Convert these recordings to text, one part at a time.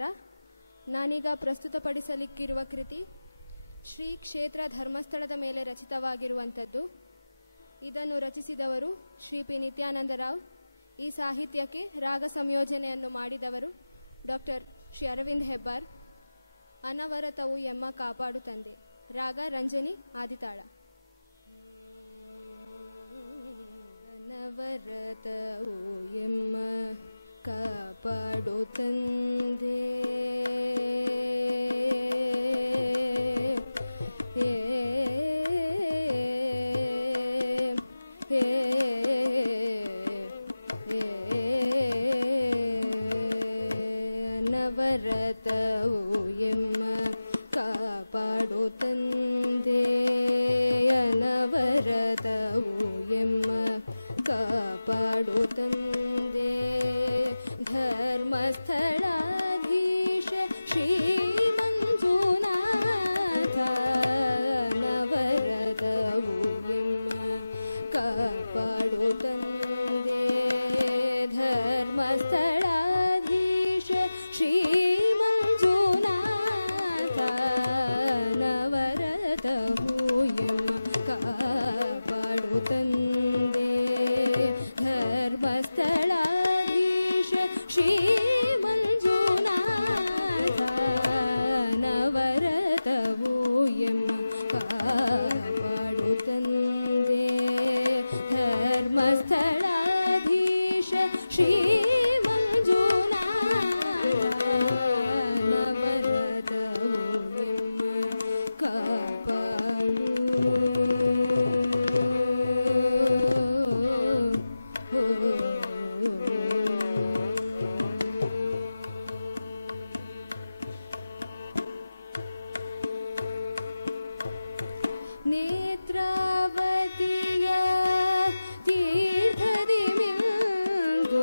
ನಮಸ್ಕಾರ. ನಾನೀಗ ಪ್ರಸ್ತುತಪಡಿಸಲಿಕ್ಕಿರುವ ಕೃತಿ ಶ್ರೀ ಕ್ಷೇತ್ರ ಧರ್ಮಸ್ಥಳದ ಮೇಲೆ ರಚಿತವಾಗಿರುವಂಥದ್ದು. ಇದನ್ನು ರಚಿಸಿದವರು ಶ್ರೀ ಪಿ ನಿತ್ಯಾನಂದರಾವ್. ಈ ಸಾಹಿತ್ಯಕ್ಕೆ ರಾಗ ಸಂಯೋಜನೆಯನ್ನು ಮಾಡಿದವರು ಡಾಕ್ಟರ್ ಶ್ರೀ ಅರವಿಂದ್ ಹೆಬ್ಬಾರ್. ಅನವರತವು ಎಮ್ಮ ಕಾಪಾಡು ತಂದೆ. ರಾಗ ರಂಜನಿ ಆದಿತಾಳ. ಅನವರತವು ಎಮ್ಮ ಕಾಪಾಡು ತಂದೆ, ಅನವರತವು ಎಮ್ಮ ಕಾಪಾಡು ತಂದೆ, ಅನವರತವು ಎಮ್ಮ ಕಾಪಾಡು ತಂದೆ. ಧರ್ಮಸ್ಥಳಾಧೀಶ ಶ್ರೀ ಮಂಜುನಾಥ, ಅನವರತವು ಎಮ್ಮ ಕಾಪಾಡು ತಂದೆ. ಧರ್ಮಸ್ಥಳಾಧೀಶ ಶ್ರೀ ಮಂಜುನಾಥ, ಅನವರತವು ಎಮ್ಮ ಕಾಪಾಡು ತಂದೆ. ಧರ್ಮಸ್ಥಳಾಧೀಶ ಶ್ರೀ ಮಂಜುನಾಥ, ಅನವರತವು ಎಮ್ಮ ಕಾಪಾಡು ತಂದೆ. ಧರ್ಮಸ್ಥಳಾಧೀಶ ಶ್ರೀ ಮಂಜುನಾಥ, ಅನವರತವು ಎಮ್ಮ ಕಾಪಾಡು. ನೇತ್ರಾವತಿಯ ತೀರ್ಥದಿ ಮಿಂದು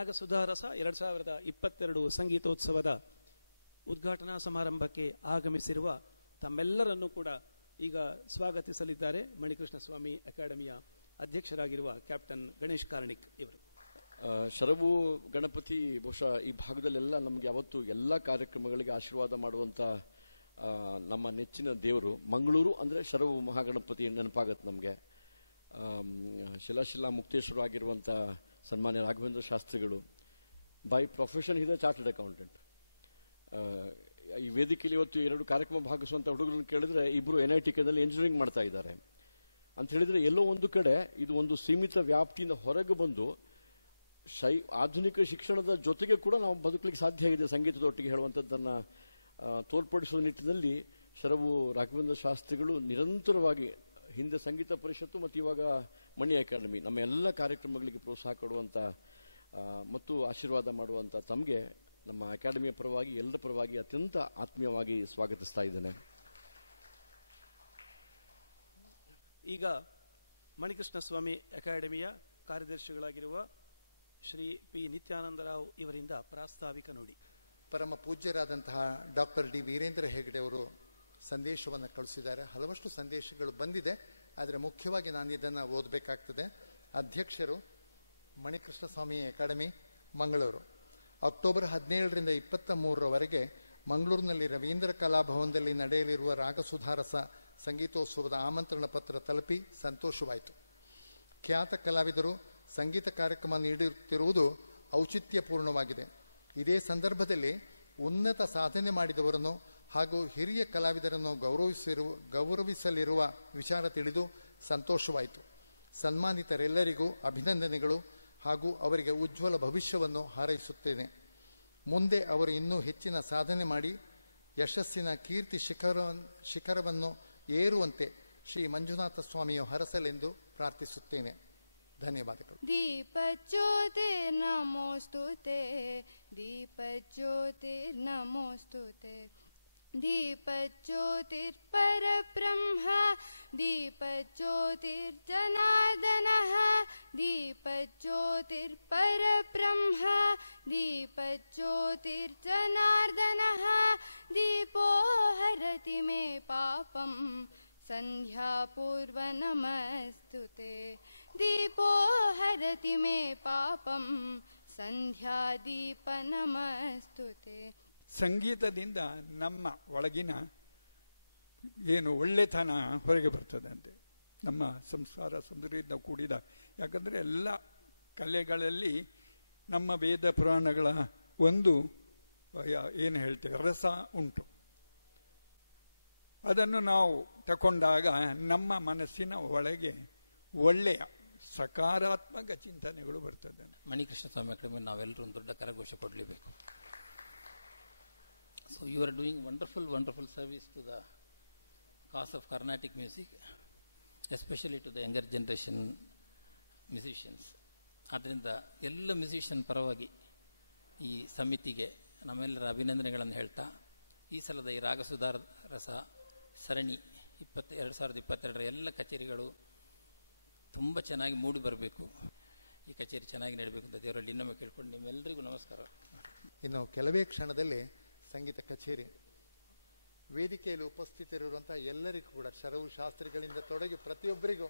ರಾಗಸುಧಾರಸ 2022 ಸಂಗೀತೋತ್ಸವದ ಉದ್ಘಾಟನಾ ಸಮಾರಂಭಕ್ಕೆ ಆಗಮಿಸಿರುವ ತಮ್ಮೆಲ್ಲರನ್ನೂ ಕೂಡ ಈಗ ಸ್ವಾಗತಿಸಲಿದ್ದಾರೆ ಮಣಿಕೃಷ್ಣ ಸ್ವಾಮಿ ಅಕಾಡೆಮಿಯ ಅಧ್ಯಕ್ಷರಾಗಿರುವ ಕ್ಯಾಪ್ಟನ್ ಗಣೇಶ್ ಕಾರ್ಣಿಕ್ ಇವರು. ಶರಭು ಗಣಪತಿ ಬಹುಶಃ ಈ ಭಾಗದಲ್ಲೆಲ್ಲ ನಮ್ಗೆ ಯಾವತ್ತು ಎಲ್ಲ ಕಾರ್ಯಕ್ರಮಗಳಿಗೆ ಆಶೀರ್ವಾದ ಮಾಡುವಂತ ನಮ್ಮ ನೆಚ್ಚಿನ ದೇವರು. ಮಂಗಳೂರು ಅಂದ್ರೆ ಶರಭು ಮಹಾಗಣಪತಿ ನೆನಪಾಗತ್ತೆ ನಮ್ಗೆ. ಶಿಲಾಶಿಲಾ ಮುಕ್ತೇಶ್ವರ ಆಗಿರುವಂತ ಸನ್ಮಾನ್ಯ ರಾಘವೇಂದ್ರ ಶಾಸ್ತ್ರಿಗಳು, by profession is a chartered accountant. ಈ ವೇದಿಕೆಯಲ್ಲಿ ಇವತ್ತು 2 ಕಾರ್ಯಕ್ರಮ ಭಾಗಿಸುವಂತ ಹುಡುಗರನ್ನು ಕೇಳಿದ್ರೆ ಇಬ್ರು NITದಲ್ಲಿ ಇಂಜಿನಿಯರಿಂಗ್ ಮಾಡ್ತಾ ಇದ್ದಾರೆ ಅಂತ ಹೇಳಿದ್ರೆ, ಎಲ್ಲೋ ಒಂದು ಕಡೆ ಇದು ಒಂದು ಸೀಮಿತ ವ್ಯಾಪ್ತಿಯಿಂದ ಹೊರಗೆ ಬಂದು ಆಧುನಿಕ ಶಿಕ್ಷಣದ ಜೊತೆಗೆ ಕೂಡ ನಾವು ಬದುಕಲಿಕ್ಕೆ ಸಾಧ್ಯ ಇದೆ ಸಂಗೀತದೊಟ್ಟಿಗೆ ಹೇಳುವಂತದ್ದನ್ನ ತೋರ್ಪಡಿಸುವ ನಿಟ್ಟಿನಲ್ಲಿ ಶರಭು ರಾಘವೇಂದ್ರ ಶಾಸ್ತ್ರಿಗಳು ನಿರಂತರವಾಗಿ ಹಿಂದೆ ಸಂಗೀತ ಪರಿಷತ್ತು ಮತ್ತು ಇವಾಗ ಮಣಿ ಅಕಾಡೆಮಿ ನಮ್ಮ ಎಲ್ಲ ಕಾರ್ಯಕ್ರಮಗಳಿಗೆ ಪ್ರೋತ್ಸಾಹ ಕೊಡುವಂತ ಮತ್ತು ಆಶೀರ್ವಾದ ಮಾಡುವಂತ ತಮಗೆ ನಮ್ಮ ಅಕಾಡೆಮಿಯ ಪರವಾಗಿ ಎಲ್ಲರ ಪರವಾಗಿ ಅತ್ಯಂತ ಆತ್ಮೀಯವಾಗಿ ಸ್ವಾಗತಿಸ್ತಾ ಇದ್ದೇನೆ. ಈಗ ಮಣಿಕೃಷ್ಣ ಸ್ವಾಮಿ ಅಕಾಡೆಮಿಯ ಕಾರ್ಯದರ್ಶಿಗಳಾಗಿರುವ ಶ್ರೀ ಪಿ ನಿತ್ಯಾನಂದರಾವ್ ಇವರಿಂದ ಪ್ರಾಸ್ತಾವಿಕ ನುಡಿ. ಪರಮ ಪೂಜ್ಯರಾದಂತಹ ಡಾಕ್ಟರ್ ಡಿ ವೀರೇಂದ್ರ ಹೆಗಡೆ ಅವರು ಸಂದೇಶವನ್ನು ಕಳಿಸಿದ್ದಾರೆ. ಹಲವಷ್ಟು ಸಂದೇಶಗಳು ಬಂದಿದೆ, ಆದರೆ ಮುಖ್ಯವಾಗಿ ನಾನು ಇದನ್ನು ಓದಬೇಕಾಗ್ತದೆ. ಅಧ್ಯಕ್ಷರು ಮಣಿಕೃಷ್ಣ ಸ್ವಾಮಿ ಅಕಾಡೆಮಿ ಮಂಗಳೂರು, ಅಕ್ಟೋಬರ್ 17ರಿಂದ 23ರವರೆಗೆ ಮಂಗಳೂರಿನಲ್ಲಿ ರವೀಂದ್ರ ಕಲಾಭವನದಲ್ಲಿ ನಡೆಯಲಿರುವ ರಾಗಸುಧಾರಸ ಸಂಗೀತೋತ್ಸವದ ಆಮಂತ್ರಣ ಪತ್ರ ತಲುಪಿ ಸಂತೋಷವಾಯಿತು. ಖ್ಯಾತ ಕಲಾವಿದರು ಸಂಗೀತ ಕಾರ್ಯಕ್ರಮ ನೀಡುತ್ತಿರುವುದು ಔಚಿತ್ಯಪೂರ್ಣವಾಗಿದೆ. ಇದೇ ಸಂದರ್ಭದಲ್ಲಿ ಉನ್ನತ ಸಾಧನೆ ಮಾಡಿದವರನ್ನು ಹಾಗೂ ಹಿರಿಯ ಕಲಾವಿದರನ್ನು ಗೌರವಿಸಲಿರುವ ವಿಚಾರ ತಿಳಿದು ಸಂತೋಷವಾಯಿತು. ಸನ್ಮಾನಿತರೆಲ್ಲರಿಗೂ ಅಭಿನಂದನೆಗಳು ಹಾಗೂ ಅವರಿಗೆ ಉಜ್ವಲ ಭವಿಷ್ಯವನ್ನು ಹಾರೈಸುತ್ತೇನೆ. ಮುಂದೆ ಅವರು ಇನ್ನೂ ಹೆಚ್ಚಿನ ಸಾಧನೆ ಮಾಡಿ ಯಶಸ್ಸಿನ ಕೀರ್ತಿ ಶಿಖರವನ್ನು ಏರುವಂತೆ ಶ್ರೀ ಮಂಜುನಾಥ ಸ್ವಾಮಿಯ ಹರಸಲೆಂದು ಪ್ರಾರ್ಥಿಸುತ್ತೇನೆ. ಧನ್ಯವಾದಗಳು. ದೀಪಜ್ಯೋತಿ ನಮೋಸ್ತುತೆ, ದೀಪಜ್ಯೋತಿ ನಮೋಸ್ತುತೆ, ದೀಪಜ್ಯೋತಿರ್ಪರಬ್ರಹ್ಮ, ದೀಪಜ್ಯೋತಿರ್ಜನಾರ್ದನಃ, ದೀಪಜ್ಯೋತಿರ್ಪರಬ್ರಹ್ಮ, ದೀಪಜ್ಯೋತಿರ್ಜನಾರ್ದನಃ, ದೀಪೋ ಹರತಿ ಮೇ ಪಾಪಂ, ಸಂಧ್ಯಾಪೂರ್ವ ನಮಸ್ತುತೆ, ದೀಪೋ ಹರತಿ ಮೇ ಪಾಪಂ, ಸಂಧ್ಯಾದೀಪ ನಮಸ್ತುತೆ. ಸಂಗೀತದಿಂದ ನಮ್ಮ ಒಳಗಿನ ಏನು ಒಳ್ಳೆತನ ಹೊರಗೆ ಬರ್ತದಂತೆ. ನಮ್ಮ ಸಂಸ್ಕಾರ ಸಂಸ್ಕೃತಿಯಿಂದ ಕೂಡಿದ, ಯಾಕಂದ್ರೆ ಎಲ್ಲ ಕಲೆಗಳಲ್ಲಿ ನಮ್ಮ ವೇದ ಪುರಾಣಗಳ ಒಂದು ಏನು ಹೇಳ್ತೇವೆ ರಸ ಉಂಟು. ಅದನ್ನು ನಾವು ತಕೊಂಡಾಗ ನಮ್ಮ ಮನಸ್ಸಿನ ಒಳಗೆ ಒಳ್ಳೆಯ ಸಕಾರಾತ್ಮಕ ಚಿಂತನೆಗಳು ಬರ್ತದೆ. ಮಣಿಕೃಷ್ಣ ಸ್ವಾಮಿ ಅಕಾಡೆಮಿ ನಾವೆಲ್ಲರೂ ಒಂದು ದೊಡ್ಡ ಕರಘೋಷ ಕೊಡಲೇಬೇಕು. So you are doing wonderful service to the cause of Carnatic music, especially to the younger generation musicians. ಆದ್ದರಿಂದ ಎಲ್ಲ ಮ್ಯೂಸಿಷಿಯನ್ ಪರವಾಗಿ ಈ ಸಮಿತಿಗೆ ನಮ್ಮೆಲ್ಲರ ಅಭಿನಂದನೆಗಳನ್ನು ಹೇಳ್ತಾ, ಈ ಸಲದ ಈ ರಾಗಸುಧಾರಸ ಸರಣಿ 2022ರ ಎಲ್ಲ ಕಚೇರಿಗಳು ತುಂಬ ಚೆನ್ನಾಗಿ ಮೂಡಿ ಬರಬೇಕು, ಈ ಕಚೇರಿ ಚೆನ್ನಾಗಿ ನಡೀಬೇಕು ಅಂತ ದೇವರಲ್ಲಿ ಇನ್ನೊಮ್ಮೆ ಕೇಳ್ಕೊಂಡು ನಿಮ್ಮೆಲ್ಲರಿಗೂ ನಮಸ್ಕಾರ. ಇನ್ನು ಕೆಲವೇ ಕ್ಷಣದಲ್ಲಿ ಸಂಗೀತ ಕಚೇರಿ. ವೇದಿಕೆಯಲ್ಲಿ ಉಪಸ್ಥಿತರಿರುವಂತಹ ಎಲ್ಲರಿಗೂ ಕೂಡ ಶರವು ಶಾಸ್ತ್ರಿಗಳಿಂದ ತೊಡಗಿ ಪ್ರತಿಯೊಬ್ಬರಿಗೂ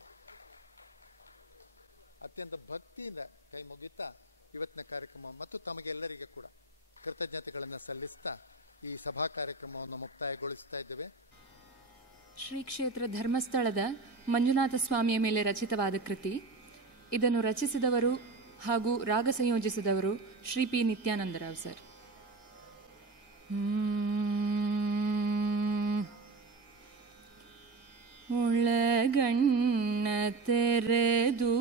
ಅತ್ಯಂತ ಭಕ್ತಿಯಿಂದ ಕೈ ಮುಗಿತಾ ಇವತ್ತಿನ ಕಾರ್ಯಕ್ರಮ ಮತ್ತು ತಮಗೆಲ್ಲರಿಗೆ ಕೂಡ ಕೃತಜ್ಞತೆಗಳನ್ನು ಸಲ್ಲಿಸ್ತಾ ಈ ಸಭಾ ಕಾರ್ಯಕ್ರಮವನ್ನು ಮುಕ್ತಾಯಗೊಳಿಸ್ತಾ ಇದ್ದೇವೆ. ಶ್ರೀ ಕ್ಷೇತ್ರ ಧರ್ಮಸ್ಥಳದ ಮಂಜುನಾಥ ಸ್ವಾಮಿಯ ಮೇಲೆ ರಚಿತವಾದ ಕೃತಿ. ಇದನ್ನು ರಚಿಸಿದವರು ಹಾಗೂ ರಾಗ ಸಂಯೋಜಿಸಿದವರು ಶ್ರೀ ಪಿ ನಿತ್ಯಾನಂದರಾವ್ ಸರ್. ಒಳಗಣ್ಣ ತೆರೆದು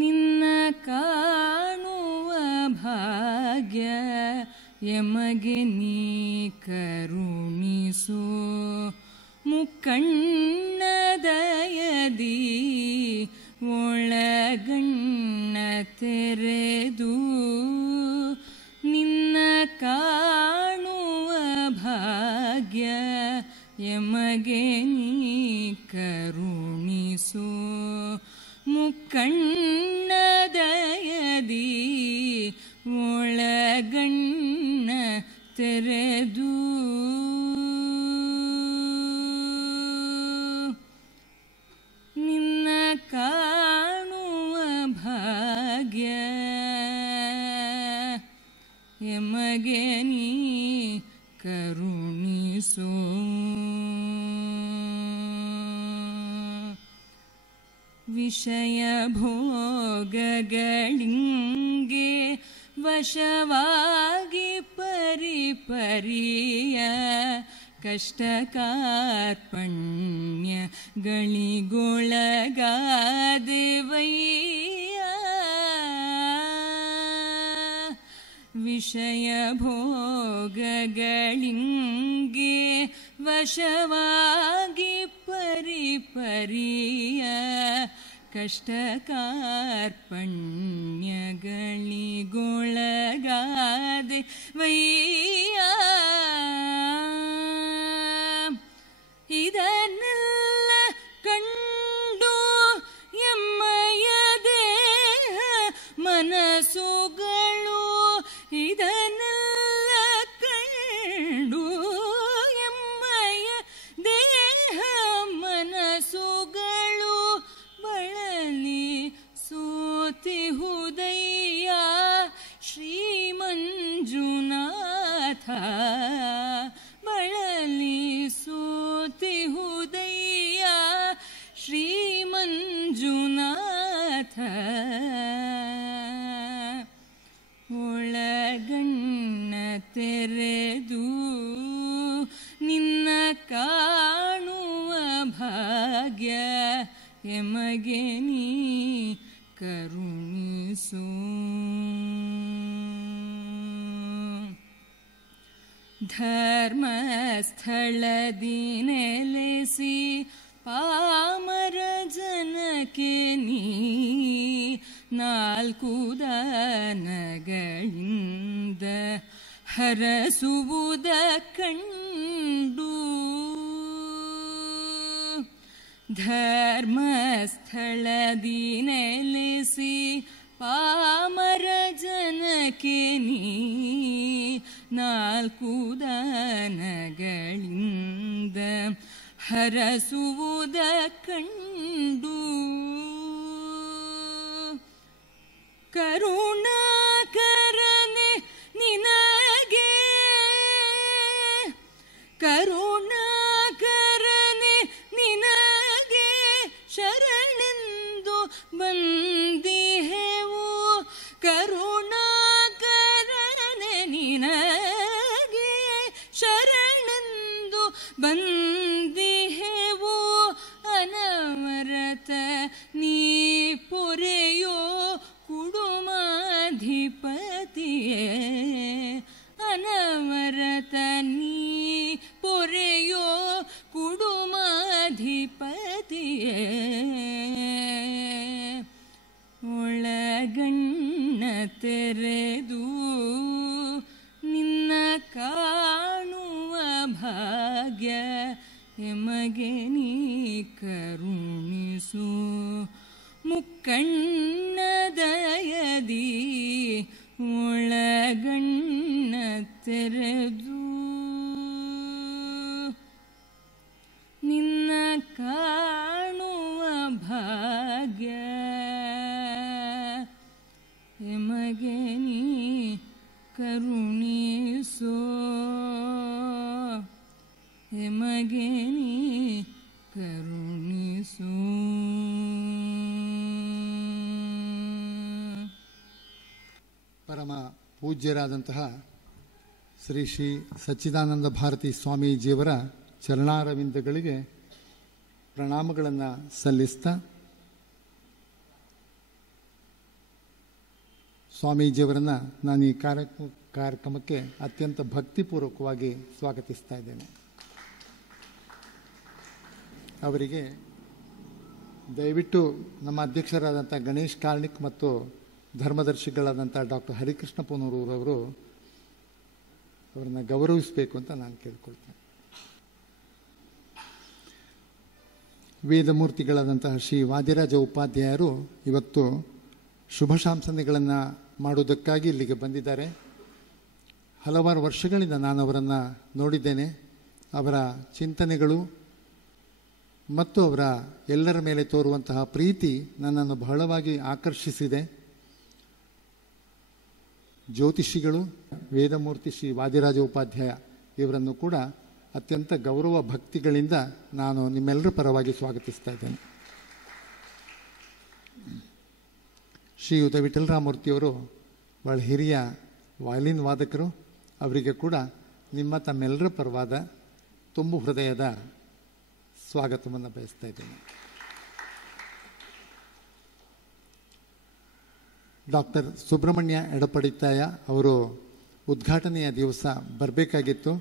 ನಿನ್ನ ಕಾಣುವ ಭಾಗ್ಯ ಎಮಗೆ ನೀ ಕರುಣಿಸೋ, ಮುಕ್ಕಣ್ಣ ದಯದಿ ಒಳಗಣ್ಣ ತೆರೆದು ನಿನ್ನ ಕಾಣುವ ಭಾಗ್ಯ ಎಮಗೆ ನೀ ಕರುಣಿಸೋ, ಮುಕ್ಕಣ್ಣ ದಯದಿ ವಿಷಯ ಭೋಗಗಳಿಂಗೆ ವಶವಾಗಿ ಪರಿಪರಿಯ ಕಷ್ಟ ಕಾರ್ಪಣ್ಯಗಳಿಗೊಳಗಾದೆವಯ್ಯ. ವಿಷಯ ಭೋಗಗಳಿಂಗೆ ವಶವಾಗಿ ಪರಿಪರಿಯ ಕಷ್ಟ ಕಾರ್ಪಣ್ಯಗಳಿಗೊಳಗಾದೆವಯ್ಯ. ಇದನ್ನೆಲ್ಲ ಕಂಡು ಎಮ್ಮಯ ದೇಹ ಮನಸ್ಸುಗಳು, ಇದನ್ನೆಲ್ಲ ಕಂಡು ಎಮ್ಮಯ ದೇಹ ಮನಸ್ಸುಗಳು ಬಳಲಿ ಸೋತಿಹುದಯ್ಯ ಶ್ರೀಮಂಜುನಾಥ. ಬಳಲಿ ಸೋತಿಹುದಯ್ಯ ಶ್ರೀಮಂಜುನಾಥ. ಒಳಗಣ್ಣ ತೆರೆದು ನಿನ್ನ ಕಾಣುವ ಭಾಗ್ಯ ಎಮಗೆ ನೀ ಕರುಣಿಸು. ಧರ್ಮಸ್ಥಳದಿ ನೆಲೆಸಿ ಪಾಮರ ಜನಕ್ಕೆ ನೀ ನಾಲ್ಕು ದಾನಗಳಿಂದ ಹರಸುವುದ ಕಂಡು. ಧರ್ಮಸ್ಥಳದಿ ನೆಲೆಸಿ ಪಾಮರ ಜನಕ್ಕೆ ನೀ ನಾಲ್ಕು ದಾನಗಳಿಂದ ಹರಸುವುದ ಕಂಡು. ಕರುಣಾಕರನೆ ನಿನಗೆ, ಕರುಣಾಕರನೆ ನಿನಗೆ ಶರಣೆಂದು ಬಂದಿಹೆವು. ಕರುಣಾಕರನೆ ನಿನಗೆ ಶರಣೆಂದು ಬಂದಿಹೆವು. ಅನವರತ ನೀ ಪೊರೆಯೋ ಕುಡುಮಾಧಿಪತಿಯೇ, ಅನವರತ ನೀ ಪೊರೆಯೋ ಕುಡುಮಾಧಿಪತಿಯೇ. ಒಳಗಣ್ಣ ತೆರೆದು ನಿನ್ನ ಕಾಣುವ ಭಾಗ್ಯ ಎಮಗೆ ನೀ ಕರುಣಿಸು. ಮುಕ್ಕಣ್ಣ ದಯದಿ ಒಳಗಣ್ಣ ತೆರೆದು ನಿನ್ನ ಕಾಣುವ ಭಾಗ್ಯ ಎಮಗೆ ನೀ ಕರುಣಿಸೋ. ಎಮಗೆ ನೀ ಕರುಣಿಸೋ. ಪರಮ ಪೂಜ್ಯರಾದಂತಹ ಶ್ರೀ ಶ್ರೀ ಸಚ್ಚಿದಾನಂದ ಭಾರತಿ ಸ್ವಾಮೀಜಿಯವರ ಚರಣಾರವಿಂದಗಳಿಗೆ ಪ್ರಣಾಮಗಳನ್ನು ಸಲ್ಲಿಸ್ತಾ ಸ್ವಾಮೀಜಿಯವರನ್ನು ನಾನು ಈ ಕಾರ್ಯಕ್ರಮಕ್ಕೆ ಅತ್ಯಂತ ಭಕ್ತಿಪೂರ್ವಕವಾಗಿ ಸ್ವಾಗತಿಸ್ತಾ ಇದ್ದೇನೆ. ಅವರಿಗೆ ದಯವಿಟ್ಟು ನಮ್ಮ ಅಧ್ಯಕ್ಷರಾದಂಥ ಗಣೇಶ್ ಕಾರ್ಣಿಕ್ ಮತ್ತು ಧರ್ಮದರ್ಶಿಗಳಾದಂಥ ಡಾಕ್ಟರ್ ಹರಿಕೃಷ್ಣ ಪುನರೂರವರು ಅವರನ್ನು ಗೌರವಿಸಬೇಕು ಅಂತ ನಾನು ಕೇಳ್ಕೊಳ್ತೇನೆ. ವೇದಮೂರ್ತಿಗಳಾದಂತಹ ಶ್ರೀ ವಾದಿರಾಜ ಉಪಾಧ್ಯಾಯರು ಇವತ್ತು ಶುಭಶಾಂಸನೆಗಳನ್ನು ಮಾಡುವುದಕ್ಕಾಗಿ ಇಲ್ಲಿಗೆ ಬಂದಿದ್ದಾರೆ. ಹಲವಾರು ವರ್ಷಗಳಿಂದ ನಾನು ಅವರನ್ನು ನೋಡಿದ್ದೇನೆ. ಅವರ ಚಿಂತನೆಗಳು ಮತ್ತು ಅವರ ಎಲ್ಲರ ಮೇಲೆ ತೋರುವಂತಹ ಪ್ರೀತಿ ನನ್ನನ್ನು ಬಹಳವಾಗಿ ಆಕರ್ಷಿಸಿದೆ. ಜ್ಯೋತಿಷಿಗಳು ವೇದಮೂರ್ತಿ ಶ್ರೀ ವಾದಿರಾಜ ಉಪಾಧ್ಯಾಯ ಇವರನ್ನು ಕೂಡ ಅತ್ಯಂತ ಗೌರವ ಭಕ್ತಿಗಳಿಂದ ನಾನು ನಿಮ್ಮೆಲ್ಲರ ಪರವಾಗಿ ಸ್ವಾಗತಿಸ್ತಾ ಇದ್ದೇನೆ. ಶ್ರೀಯುತ ವಿಠಲರಾಮಮೂರ್ತಿಯವರು ಭಾಳ ಹಿರಿಯ ವಯಲಿನ್ ವಾದಕರು. ಅವರಿಗೆ ಕೂಡ ತಮ್ಮೆಲ್ಲರ ಪರವಾದ ತುಂಬು ಹೃದಯದ ಸ್ವಾಗತವನ್ನು ಬಯಸ್ತಾ ಇದ್ದೇನೆ. ಡಾಕ್ಟರ್ ಸುಬ್ರಹ್ಮಣ್ಯ ಎಡಪಡಿತಾಯ ಅವರು ಉದ್ಘಾಟನೆಯ ದಿವಸ ಬರಬೇಕಾಗಿತ್ತು.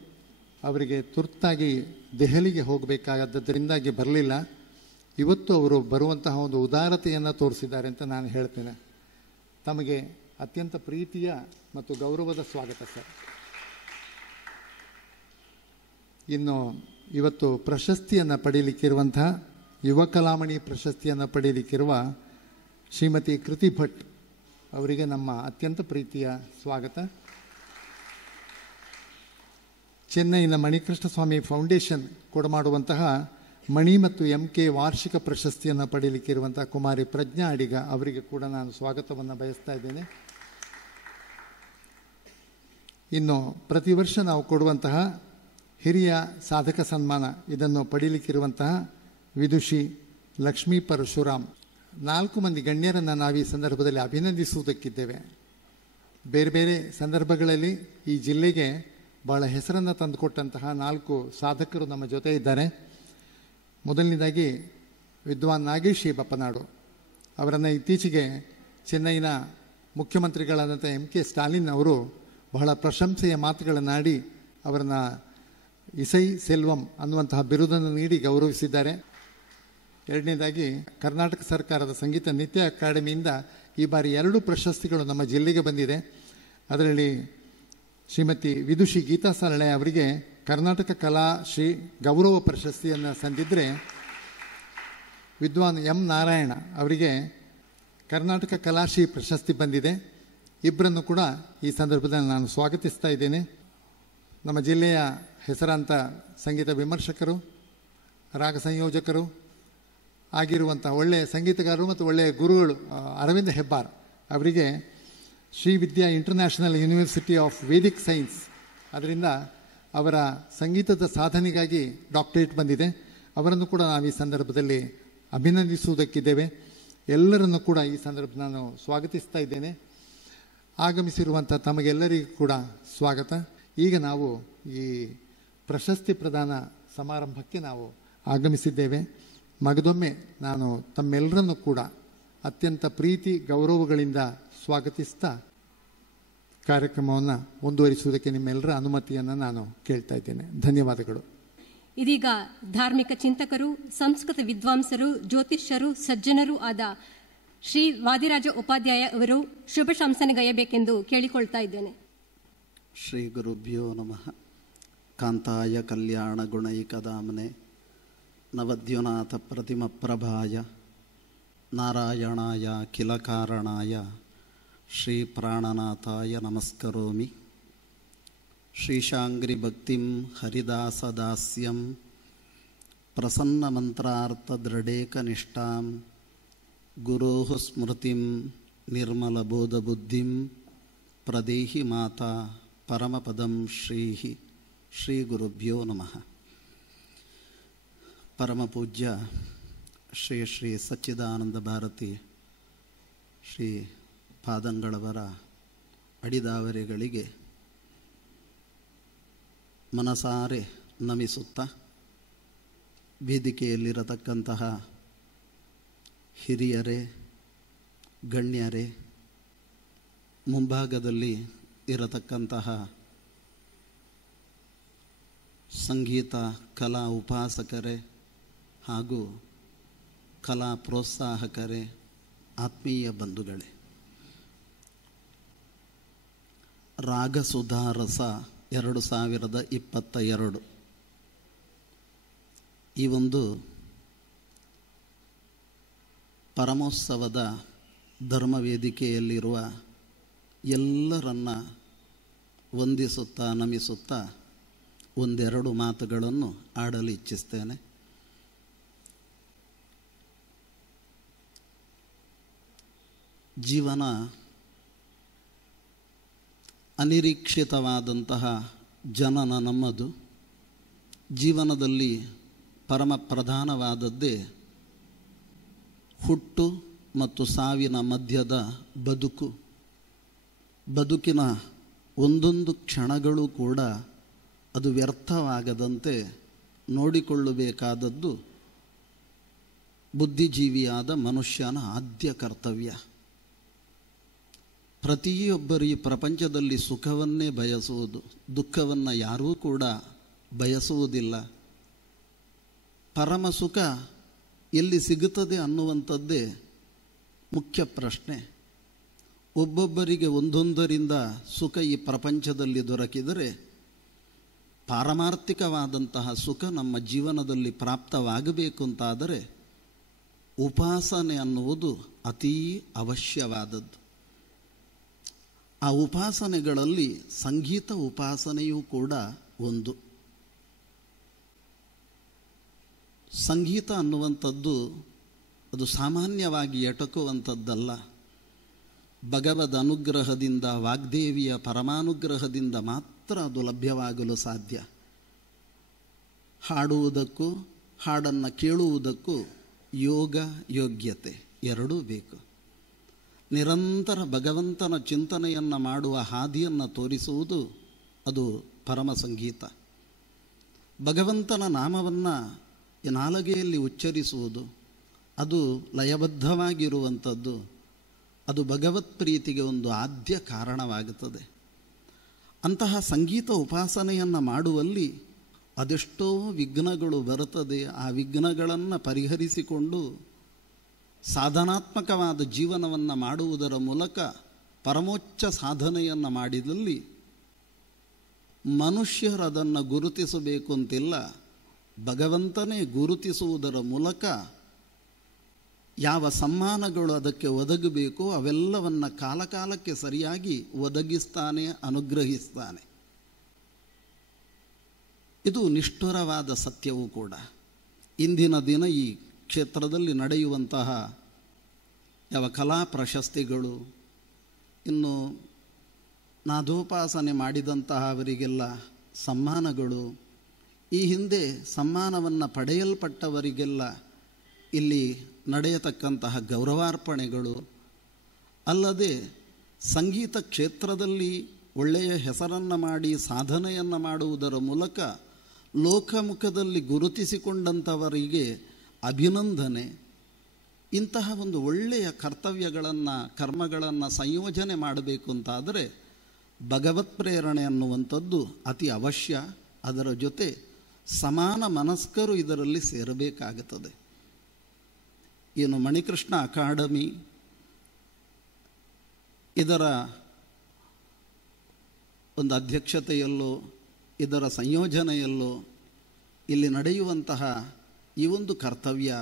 ಅವರಿಗೆ ತುರ್ತಾಗಿ ದೆಹಲಿಗೆ ಹೋಗಬೇಕಾದದ್ದರಿಂದಾಗಿ ಬರಲಿಲ್ಲ. ಇವತ್ತು ಅವರು ಬರುವಂತಹ ಒಂದು ಉದಾರತೆಯನ್ನು ತೋರಿಸಿದ್ದಾರೆ ಅಂತ ನಾನು ಹೇಳ್ತೇನೆ. ತಮಗೆ ಅತ್ಯಂತ ಪ್ರೀತಿಯ ಮತ್ತು ಗೌರವದ ಸ್ವಾಗತ ಸರ್. ಇನ್ನು ಇವತ್ತು ಪ್ರಶಸ್ತಿಯನ್ನು ಪಡೀಲಿಕ್ಕಿರುವಂತಹ ಯುವ ಕಲಾಮಣಿ ಪ್ರಶಸ್ತಿಯನ್ನು ಪಡೀಲಿಕ್ಕಿರುವ ಶ್ರೀಮತಿ ಕೃತಿ ಭಟ್ ಅವರಿಗೆ ನಮ್ಮ ಅತ್ಯಂತ ಪ್ರೀತಿಯ ಸ್ವಾಗತ. ಚೆನ್ನೈನ ಮಣಿಕೃಷ್ಣ ಸ್ವಾಮಿ ಫೌಂಡೇಶನ್ ಕೊಡಮಾಡುವಂತಹ ಮಣಿ ಮತ್ತು MK ವಾರ್ಷಿಕ ಪ್ರಶಸ್ತಿಯನ್ನು ಪಡೀಲಿಕ್ಕಿರುವಂತಹ ಕುಮಾರಿ ಪ್ರಜ್ಞಾ ಅಡಿಗ ಅವರಿಗೆ ಕೂಡ ನಾನು ಸ್ವಾಗತವನ್ನು ಬಯಸ್ತಾ ಇದ್ದೇನೆ. ಇನ್ನು ಪ್ರತಿ ವರ್ಷ ನಾವು ಕೊಡುವಂತಹ ಹಿರಿಯ ಸಾಧಕ ಸನ್ಮಾನ, ಇದನ್ನು ಪಡೀಲಿಕ್ಕಿರುವಂತಹ ವಿದುಷಿ ಲಕ್ಷ್ಮೀ ಪರಶುರಾಮ್. 4 ಮಂದಿ ಗಣ್ಯರನ್ನು ನಾವು ಈ ಸಂದರ್ಭದಲ್ಲಿ ಅಭಿನಂದಿಸುವುದಕ್ಕಿದ್ದೇವೆ. ಬೇರೆ ಬೇರೆ ಸಂದರ್ಭಗಳಲ್ಲಿ ಈ ಜಿಲ್ಲೆಗೆ ಬಹಳ ಹೆಸರನ್ನು ತಂದುಕೊಟ್ಟಂತಹ 4 ಸಾಧಕರು ನಮ್ಮ ಜೊತೆ ಇದ್ದಾರೆ. ಮೊದಲನೇದಾಗಿ ವಿದ್ವಾನ್ ನಾಗೇಶ್ ಬಪ್ಪನಾಡು ಅವರನ್ನು ಇತ್ತೀಚೆಗೆ ಚೆನ್ನೈನ ಮುಖ್ಯಮಂತ್ರಿಗಳಾದಂಥ MK ಸ್ಟಾಲಿನ್ ಅವರು ಬಹಳ ಪ್ರಶಂಸೆಯ ಮಾತುಗಳನ್ನಾಡಿ ಅವರನ್ನು ಇಸೈ ಸೆಲ್ವಂ ಅನ್ನುವಂತಹ ಬಿರುದನ್ನು ನೀಡಿ ಗೌರವಿಸಿದ್ದಾರೆ. ಎರಡನೇದಾಗಿ ಕರ್ನಾಟಕ ಸರ್ಕಾರದ ಸಂಗೀತ ನಿತ್ಯ ಅಕಾಡೆಮಿಯಿಂದ ಈ ಬಾರಿ 2 ಪ್ರಶಸ್ತಿಗಳು ನಮ್ಮ ಜಿಲ್ಲೆಗೆ ಬಂದಿದೆ. ಅದರಲ್ಲಿ ಶ್ರೀಮತಿ ವಿದುಷಿ ಗೀತಾ ಸಾಲಳೆ ಅವರಿಗೆ ಕರ್ನಾಟಕ ಕಲಾ ಶ್ರೀ ಗೌರವ ಪ್ರಶಸ್ತಿಯನ್ನು ಸಂದಿದ್ದರೆ, ವಿದ್ವಾನ್ M ನಾರಾಯಣ ಅವರಿಗೆ ಕರ್ನಾಟಕ ಕಲಾಶ್ರೀ ಪ್ರಶಸ್ತಿ ಬಂದಿದೆ. ಇಬ್ಬರನ್ನು ಕೂಡ ಈ ಸಂದರ್ಭದಲ್ಲಿ ನಾನು ಸ್ವಾಗತಿಸ್ತಾ ಇದ್ದೇನೆ. ನಮ್ಮ ಜಿಲ್ಲೆಯ ಹೆಸರಾಂತ ಸಂಗೀತ ವಿಮರ್ಶಕರು, ರಾಗ ಸಂಯೋಜಕರು ಆಗಿರುವಂಥ ಒಳ್ಳೆಯ ಸಂಗೀತಗಾರರು ಮತ್ತು ಒಳ್ಳೆಯ ಗುರುಗಳು ಅರವಿಂದ ಹೆಬ್ಬಾರ್ ಅವರಿಗೆ Shri Vidya international university of Vedic science ಅದರಿಂದ ಅವರ ಸಂಗೀತದ ಸಾಧನೆಗಾಗಿ ಡಾಕ್ಟರೇಟ್ ಬಂದಿದೆ. ಅವರನ್ನು ಕೂಡ ನಾವು ಈ ಸಂದರ್ಭದಲ್ಲಿ ಅಭಿನಂದಿಸುವುದಕ್ಕಿದ್ದೇವೆ. ಎಲ್ಲರನ್ನು ಕೂಡ ಈ ಸಂದರ್ಭ ನಾನು ಸ್ವಾಗತಿಸ್ತಾ ಇದ್ದೇನೆ. ಆಗಮಿಸಿರುವಂಥ ತಮಗೆಲ್ಲರಿಗೂ ಕೂಡ ಸ್ವಾಗತ. ಈಗ ನಾವು ಈ ಪ್ರಶಸ್ತಿ ಪ್ರದಾನ ಸಮಾರಂಭಕ್ಕೆ ನಾವು ಆಗಮಿಸಿದ್ದೇವೆ. ಮಗದೊಮ್ಮೆ ನಾನು ತಮ್ಮೆಲ್ಲರನ್ನು ಕೂಡ ಅತ್ಯಂತ ಪ್ರೀತಿ ಗೌರವಗಳಿಂದ ಸ್ವಾಗತಿಸ್ತಾ ಕಾರ್ಯಕ್ರಮವನ್ನು ಮುಂದುವರಿಸುವುದಕ್ಕೆ ನಿಮ್ಮೆಲ್ಲರ ಅನುಮತಿಯನ್ನು ನಾನು ಕೇಳ್ತಾ ಇದ್ದೇನೆ. ಧನ್ಯವಾದಗಳು. ಇದೀಗ ಧಾರ್ಮಿಕ ಚಿಂತಕರು, ಸಂಸ್ಕೃತ ವಿದ್ವಾಂಸರು, ಜ್ಯೋತಿಷ್ಯರು, ಸಜ್ಜನರೂ ಆದ ಶ್ರೀ ವಾದಿರಾಜ ಉಪಾಧ್ಯಾಯ ಅವರು ಶುಭ ಶಂಸನೆಗೈಯಬೇಕೆಂದು ಕೇಳಿಕೊಳ್ತಾ ಇದ್ದೇನೆ. ಶ್ರೀ ಗುರುಭ್ಯೋ ನಮಃ. ಕಾಂತಾಯ ಕಲ್ಯಾಣ ಗುಣೈಕದಾಮನೆ ನವದ್ಯುನಾಥ ಪ್ರತಿಮ ಪ್ರಭಾಯ ನಾರಾಯಣಾಯ ಕಿಲ ಕಾರಣಾಯ ಶ್ರೀ ಪ್ರಾಣನಾಥಾಯ ನಮಸ್ಕರೋಮಿ. ಶ್ರೀಶಾಂಗ್ರಿ ಭಕ್ತಿಂ ಹರಿದಾಸದಾಸ್ಯಂ ಪ್ರಸನ್ನ ಮಂತ್ರಾರ್ಥ ದೃಢೇಕನಿಷ್ಠಾಂ ಗುರೋಃ ಸ್ಮೃತಿಂ ನಿರ್ಮಲಬೋಧಬುದ್ಧಿಂ ಪ್ರದೇಹಿ ಮಾತಾ ಪರಮಪದಂ ಶ್ರೀಹಿ. ಶ್ರೀ ಗುರುಭ್ಯೋ ನಮಃ. ಪರಮಪೂಜ್ಯ ಶ್ರೀ ಶ್ರೀ ಸಚ್ಚಿದಾನಂದ ಭಾರತಿ ಶ್ರೀ ಪಾದಂಗಳವರ ಅಡಿದಾವರೆಗಳಿಗೆ ಮನಸಾರೆ ನಮಿಸುತ್ತಾ, ವೇದಿಕೆಯಲ್ಲಿರತಕ್ಕಂತಹ ಹಿರಿಯರೇ, ಗಣ್ಯರೇ, ಮುಂಭಾಗದಲ್ಲಿ ಇರತಕ್ಕಂತಹ ಸಂಗೀತ ಕಲಾ ಉಪಾಸಕರೇ ಹಾಗೂ ಕಲಾ ಪ್ರೋತ್ಸಾಹಕರೇ, ಆತ್ಮೀಯ ಬಂಧುಗಳೇ, ರಾಗಸುಧಾರಸ 2022 ಈ ಒಂದು ಪರಮೋತ್ಸವದ ಧರ್ಮವೇದಿಕೆಯಲ್ಲಿರುವ ಎಲ್ಲರನ್ನ ವಂದಿಸುತ್ತಾ ನಮಿಸುತ್ತಾ ಒಂದೆರಡು ಮಾತುಗಳನ್ನು ಆಡಲು ಇಚ್ಛಿಸ್ತೇನೆ. ಜೀವನ ಅನಿರೀಕ್ಷಿತವಾದಂತಹ ಜನನ ನಮ್ಮದು. ಜೀವನದಲ್ಲಿ ಪರಮ ಪ್ರಧಾನವಾದದ್ದೇ ಹುಟ್ಟು ಮತ್ತು ಸಾವಿನ ಮಧ್ಯದ ಬದುಕು. ಬದುಕಿನ ಒಂದೊಂದು ಕ್ಷಣಗಳು ಕೂಡ ಅದು ವ್ಯರ್ಥವಾಗದಂತೆ ನೋಡಿಕೊಳ್ಳಬೇಕಾದದ್ದು ಬುದ್ಧಿಜೀವಿಯಾದ ಮನುಷ್ಯನ ಆದ್ಯ ಕರ್ತವ್ಯ. ಪ್ರತಿಯೊಬ್ಬರು ಈ ಪ್ರಪಂಚದಲ್ಲಿ ಸುಖವನ್ನೇ ಬಯಸುವುದು, ದುಃಖವನ್ನು ಯಾರೂ ಕೂಡ ಬಯಸುವುದಿಲ್ಲ. ಪರಮ ಸುಖ ಎಲ್ಲಿ ಸಿಗುತ್ತದೆ ಅನ್ನುವಂಥದ್ದೇ ಮುಖ್ಯ ಪ್ರಶ್ನೆ. ಒಬ್ಬೊಬ್ಬರಿಗೆ ಒಂದೊಂದರಿಂದ ಸುಖ ಈ ಪ್ರಪಂಚದಲ್ಲಿ ದೊರಕಿದರೆ ಪಾರಮಾರ್ಥಿಕವಾದಂತಹ ಸುಖ ನಮ್ಮ ಜೀವನದಲ್ಲಿ ಪ್ರಾಪ್ತವಾಗಬೇಕು ಅಂತಾದರೆ ಉಪಾಸನೆ ಅನ್ನುವುದು ಅತೀ ಅವಶ್ಯವಾದದ್ದು. ಆ ಉಪಾಸನೆಗಳಲ್ಲಿ ಸಂಗೀತ ಉಪಾಸನೆಯೂ ಕೂಡ ಒಂದು. ಸಂಗೀತ ಅನ್ನುವಂಥದ್ದು ಅದು ಸಾಮಾನ್ಯವಾಗಿ ಎಟಕುವಂಥದ್ದಲ್ಲ. ಭಗವದ್ ಅನುಗ್ರಹದಿಂದ, ವಾಗ್ದೇವಿಯ ಪರಮಾನುಗ್ರಹದಿಂದ ಮಾತ್ರ ಅದು ಲಭ್ಯವಾಗಲು ಸಾಧ್ಯ. ಹಾಡುವುದಕ್ಕೂ ಹಾಡನ್ನು ಕೇಳುವುದಕ್ಕೂ ಯೋಗ ಯೋಗ್ಯತೆ ಎರಡೂ ಬೇಕು. ನಿರಂತರ ಭಗವಂತನ ಚಿಂತನೆಯನ್ನು ಮಾಡುವ ಹಾದಿಯನ್ನು ತೋರಿಸುವುದು ಅದು ಪರಮ ಸಂಗೀತ. ಭಗವಂತನ ನಾಮವನ್ನು ನಾಲಿಗೆಯಲ್ಲಿ ಉಚ್ಚರಿಸುವುದು ಅದು ಲಯಬದ್ಧವಾಗಿರುವಂಥದ್ದು. ಅದು ಭಗವತ್ ಪ್ರೀತಿಗೆ ಒಂದು ಆದ್ಯ ಕಾರಣವಾಗುತ್ತದೆ. ಅಂತಹ ಸಂಗೀತ ಉಪಾಸನೆಯನ್ನು ಮಾಡುವಲ್ಲಿ ಅದೆಷ್ಟೋ ವಿಘ್ನಗಳು ಬರುತ್ತದೆ. ಆ ವಿಘ್ನಗಳನ್ನು ಪರಿಹರಿಸಿಕೊಂಡು ಸಾಧನಾತ್ಮಕವಾದ ಜೀವನವನ್ನು ಮಾಡುವುದರ ಮೂಲಕ ಪರಮೋಚ್ಚ ಸಾಧನೆಯನ್ನು ಮಾಡಿದಲ್ಲಿ ಮನುಷ್ಯರು ಅದನ್ನು ಗುರುತಿಸಬೇಕು ಅಂತಿಲ್ಲ. ಭಗವಂತನೇ ಗುರುತಿಸುವುದರ ಮೂಲಕ ಯಾವ ಸಮ್ಮಾನಗಳು ಅದಕ್ಕೆ ಒದಗಬೇಕೋ ಅವೆಲ್ಲವನ್ನು ಕಾಲಕಾಲಕ್ಕೆ ಸರಿಯಾಗಿ ಒದಗಿಸ್ತಾನೆ, ಅನುಗ್ರಹಿಸ್ತಾನೆ. ಇದು ನಿಷ್ಠುರವಾದ ಸತ್ಯವೂ ಕೂಡ. ಇಂದಿನ ದಿನ ಈ ಕ್ಷೇತ್ರದಲ್ಲಿ ನಡೆಯುವಂತಹ ಯಾವ ಕಲಾ ಪ್ರಶಸ್ತಿಗಳು, ಇನ್ನು ನಾದೋಪಾಸನೆ ಮಾಡಿದಂತಹ ಅವರಿಗೆಲ್ಲ ಸಮ್ಮಾನಗಳು, ಈ ಹಿಂದೆ ಸಮ್ಮಾನವನ್ನು ಪಡೆಯಲ್ಪಟ್ಟವರಿಗೆಲ್ಲ ಇಲ್ಲಿ ನಡೆಯತಕ್ಕಂತಹ ಗೌರವಾರ್ಪಣೆಗಳು, ಅಲ್ಲದೆ ಸಂಗೀತ ಕ್ಷೇತ್ರದಲ್ಲಿ ಒಳ್ಳೆಯ ಹೆಸರನ್ನು ಮಾಡಿ ಸಾಧನೆಯನ್ನು ಮಾಡುವುದರ ಮೂಲಕ ಲೋಕಮುಖದಲ್ಲಿ ಗುರುತಿಸಿಕೊಂಡಂಥವರಿಗೆ ಅಭಿನಂದನೆ, ಇಂತಹ ಒಂದು ಒಳ್ಳೆಯ ಕರ್ತವ್ಯಗಳನ್ನು, ಕರ್ಮಗಳನ್ನು ಸಂಯೋಜನೆ ಮಾಡಬೇಕು ಅಂತಾದರೆ ಭಗವತ್ ಪ್ರೇರಣೆ ಅನ್ನುವಂಥದ್ದು ಅತಿ ಅವಶ್ಯ. ಅದರ ಜೊತೆ ಸಮಾನ ಮನಸ್ಕರು ಇದರಲ್ಲಿ ಸೇರಬೇಕಾಗುತ್ತದೆ. ಏನು ಮಣಿಕೃಷ್ಣ ಅಕಾಡೆಮಿ ಇದರ ಒಂದು ಅಧ್ಯಕ್ಷತೆಯಲ್ಲೋ ಇದರ ಸಂಯೋಜನೆಯಲ್ಲೋ ಇಲ್ಲಿ ನಡೆಯುವಂತಹ ಈ ಒಂದು ಕರ್ತವ್ಯ,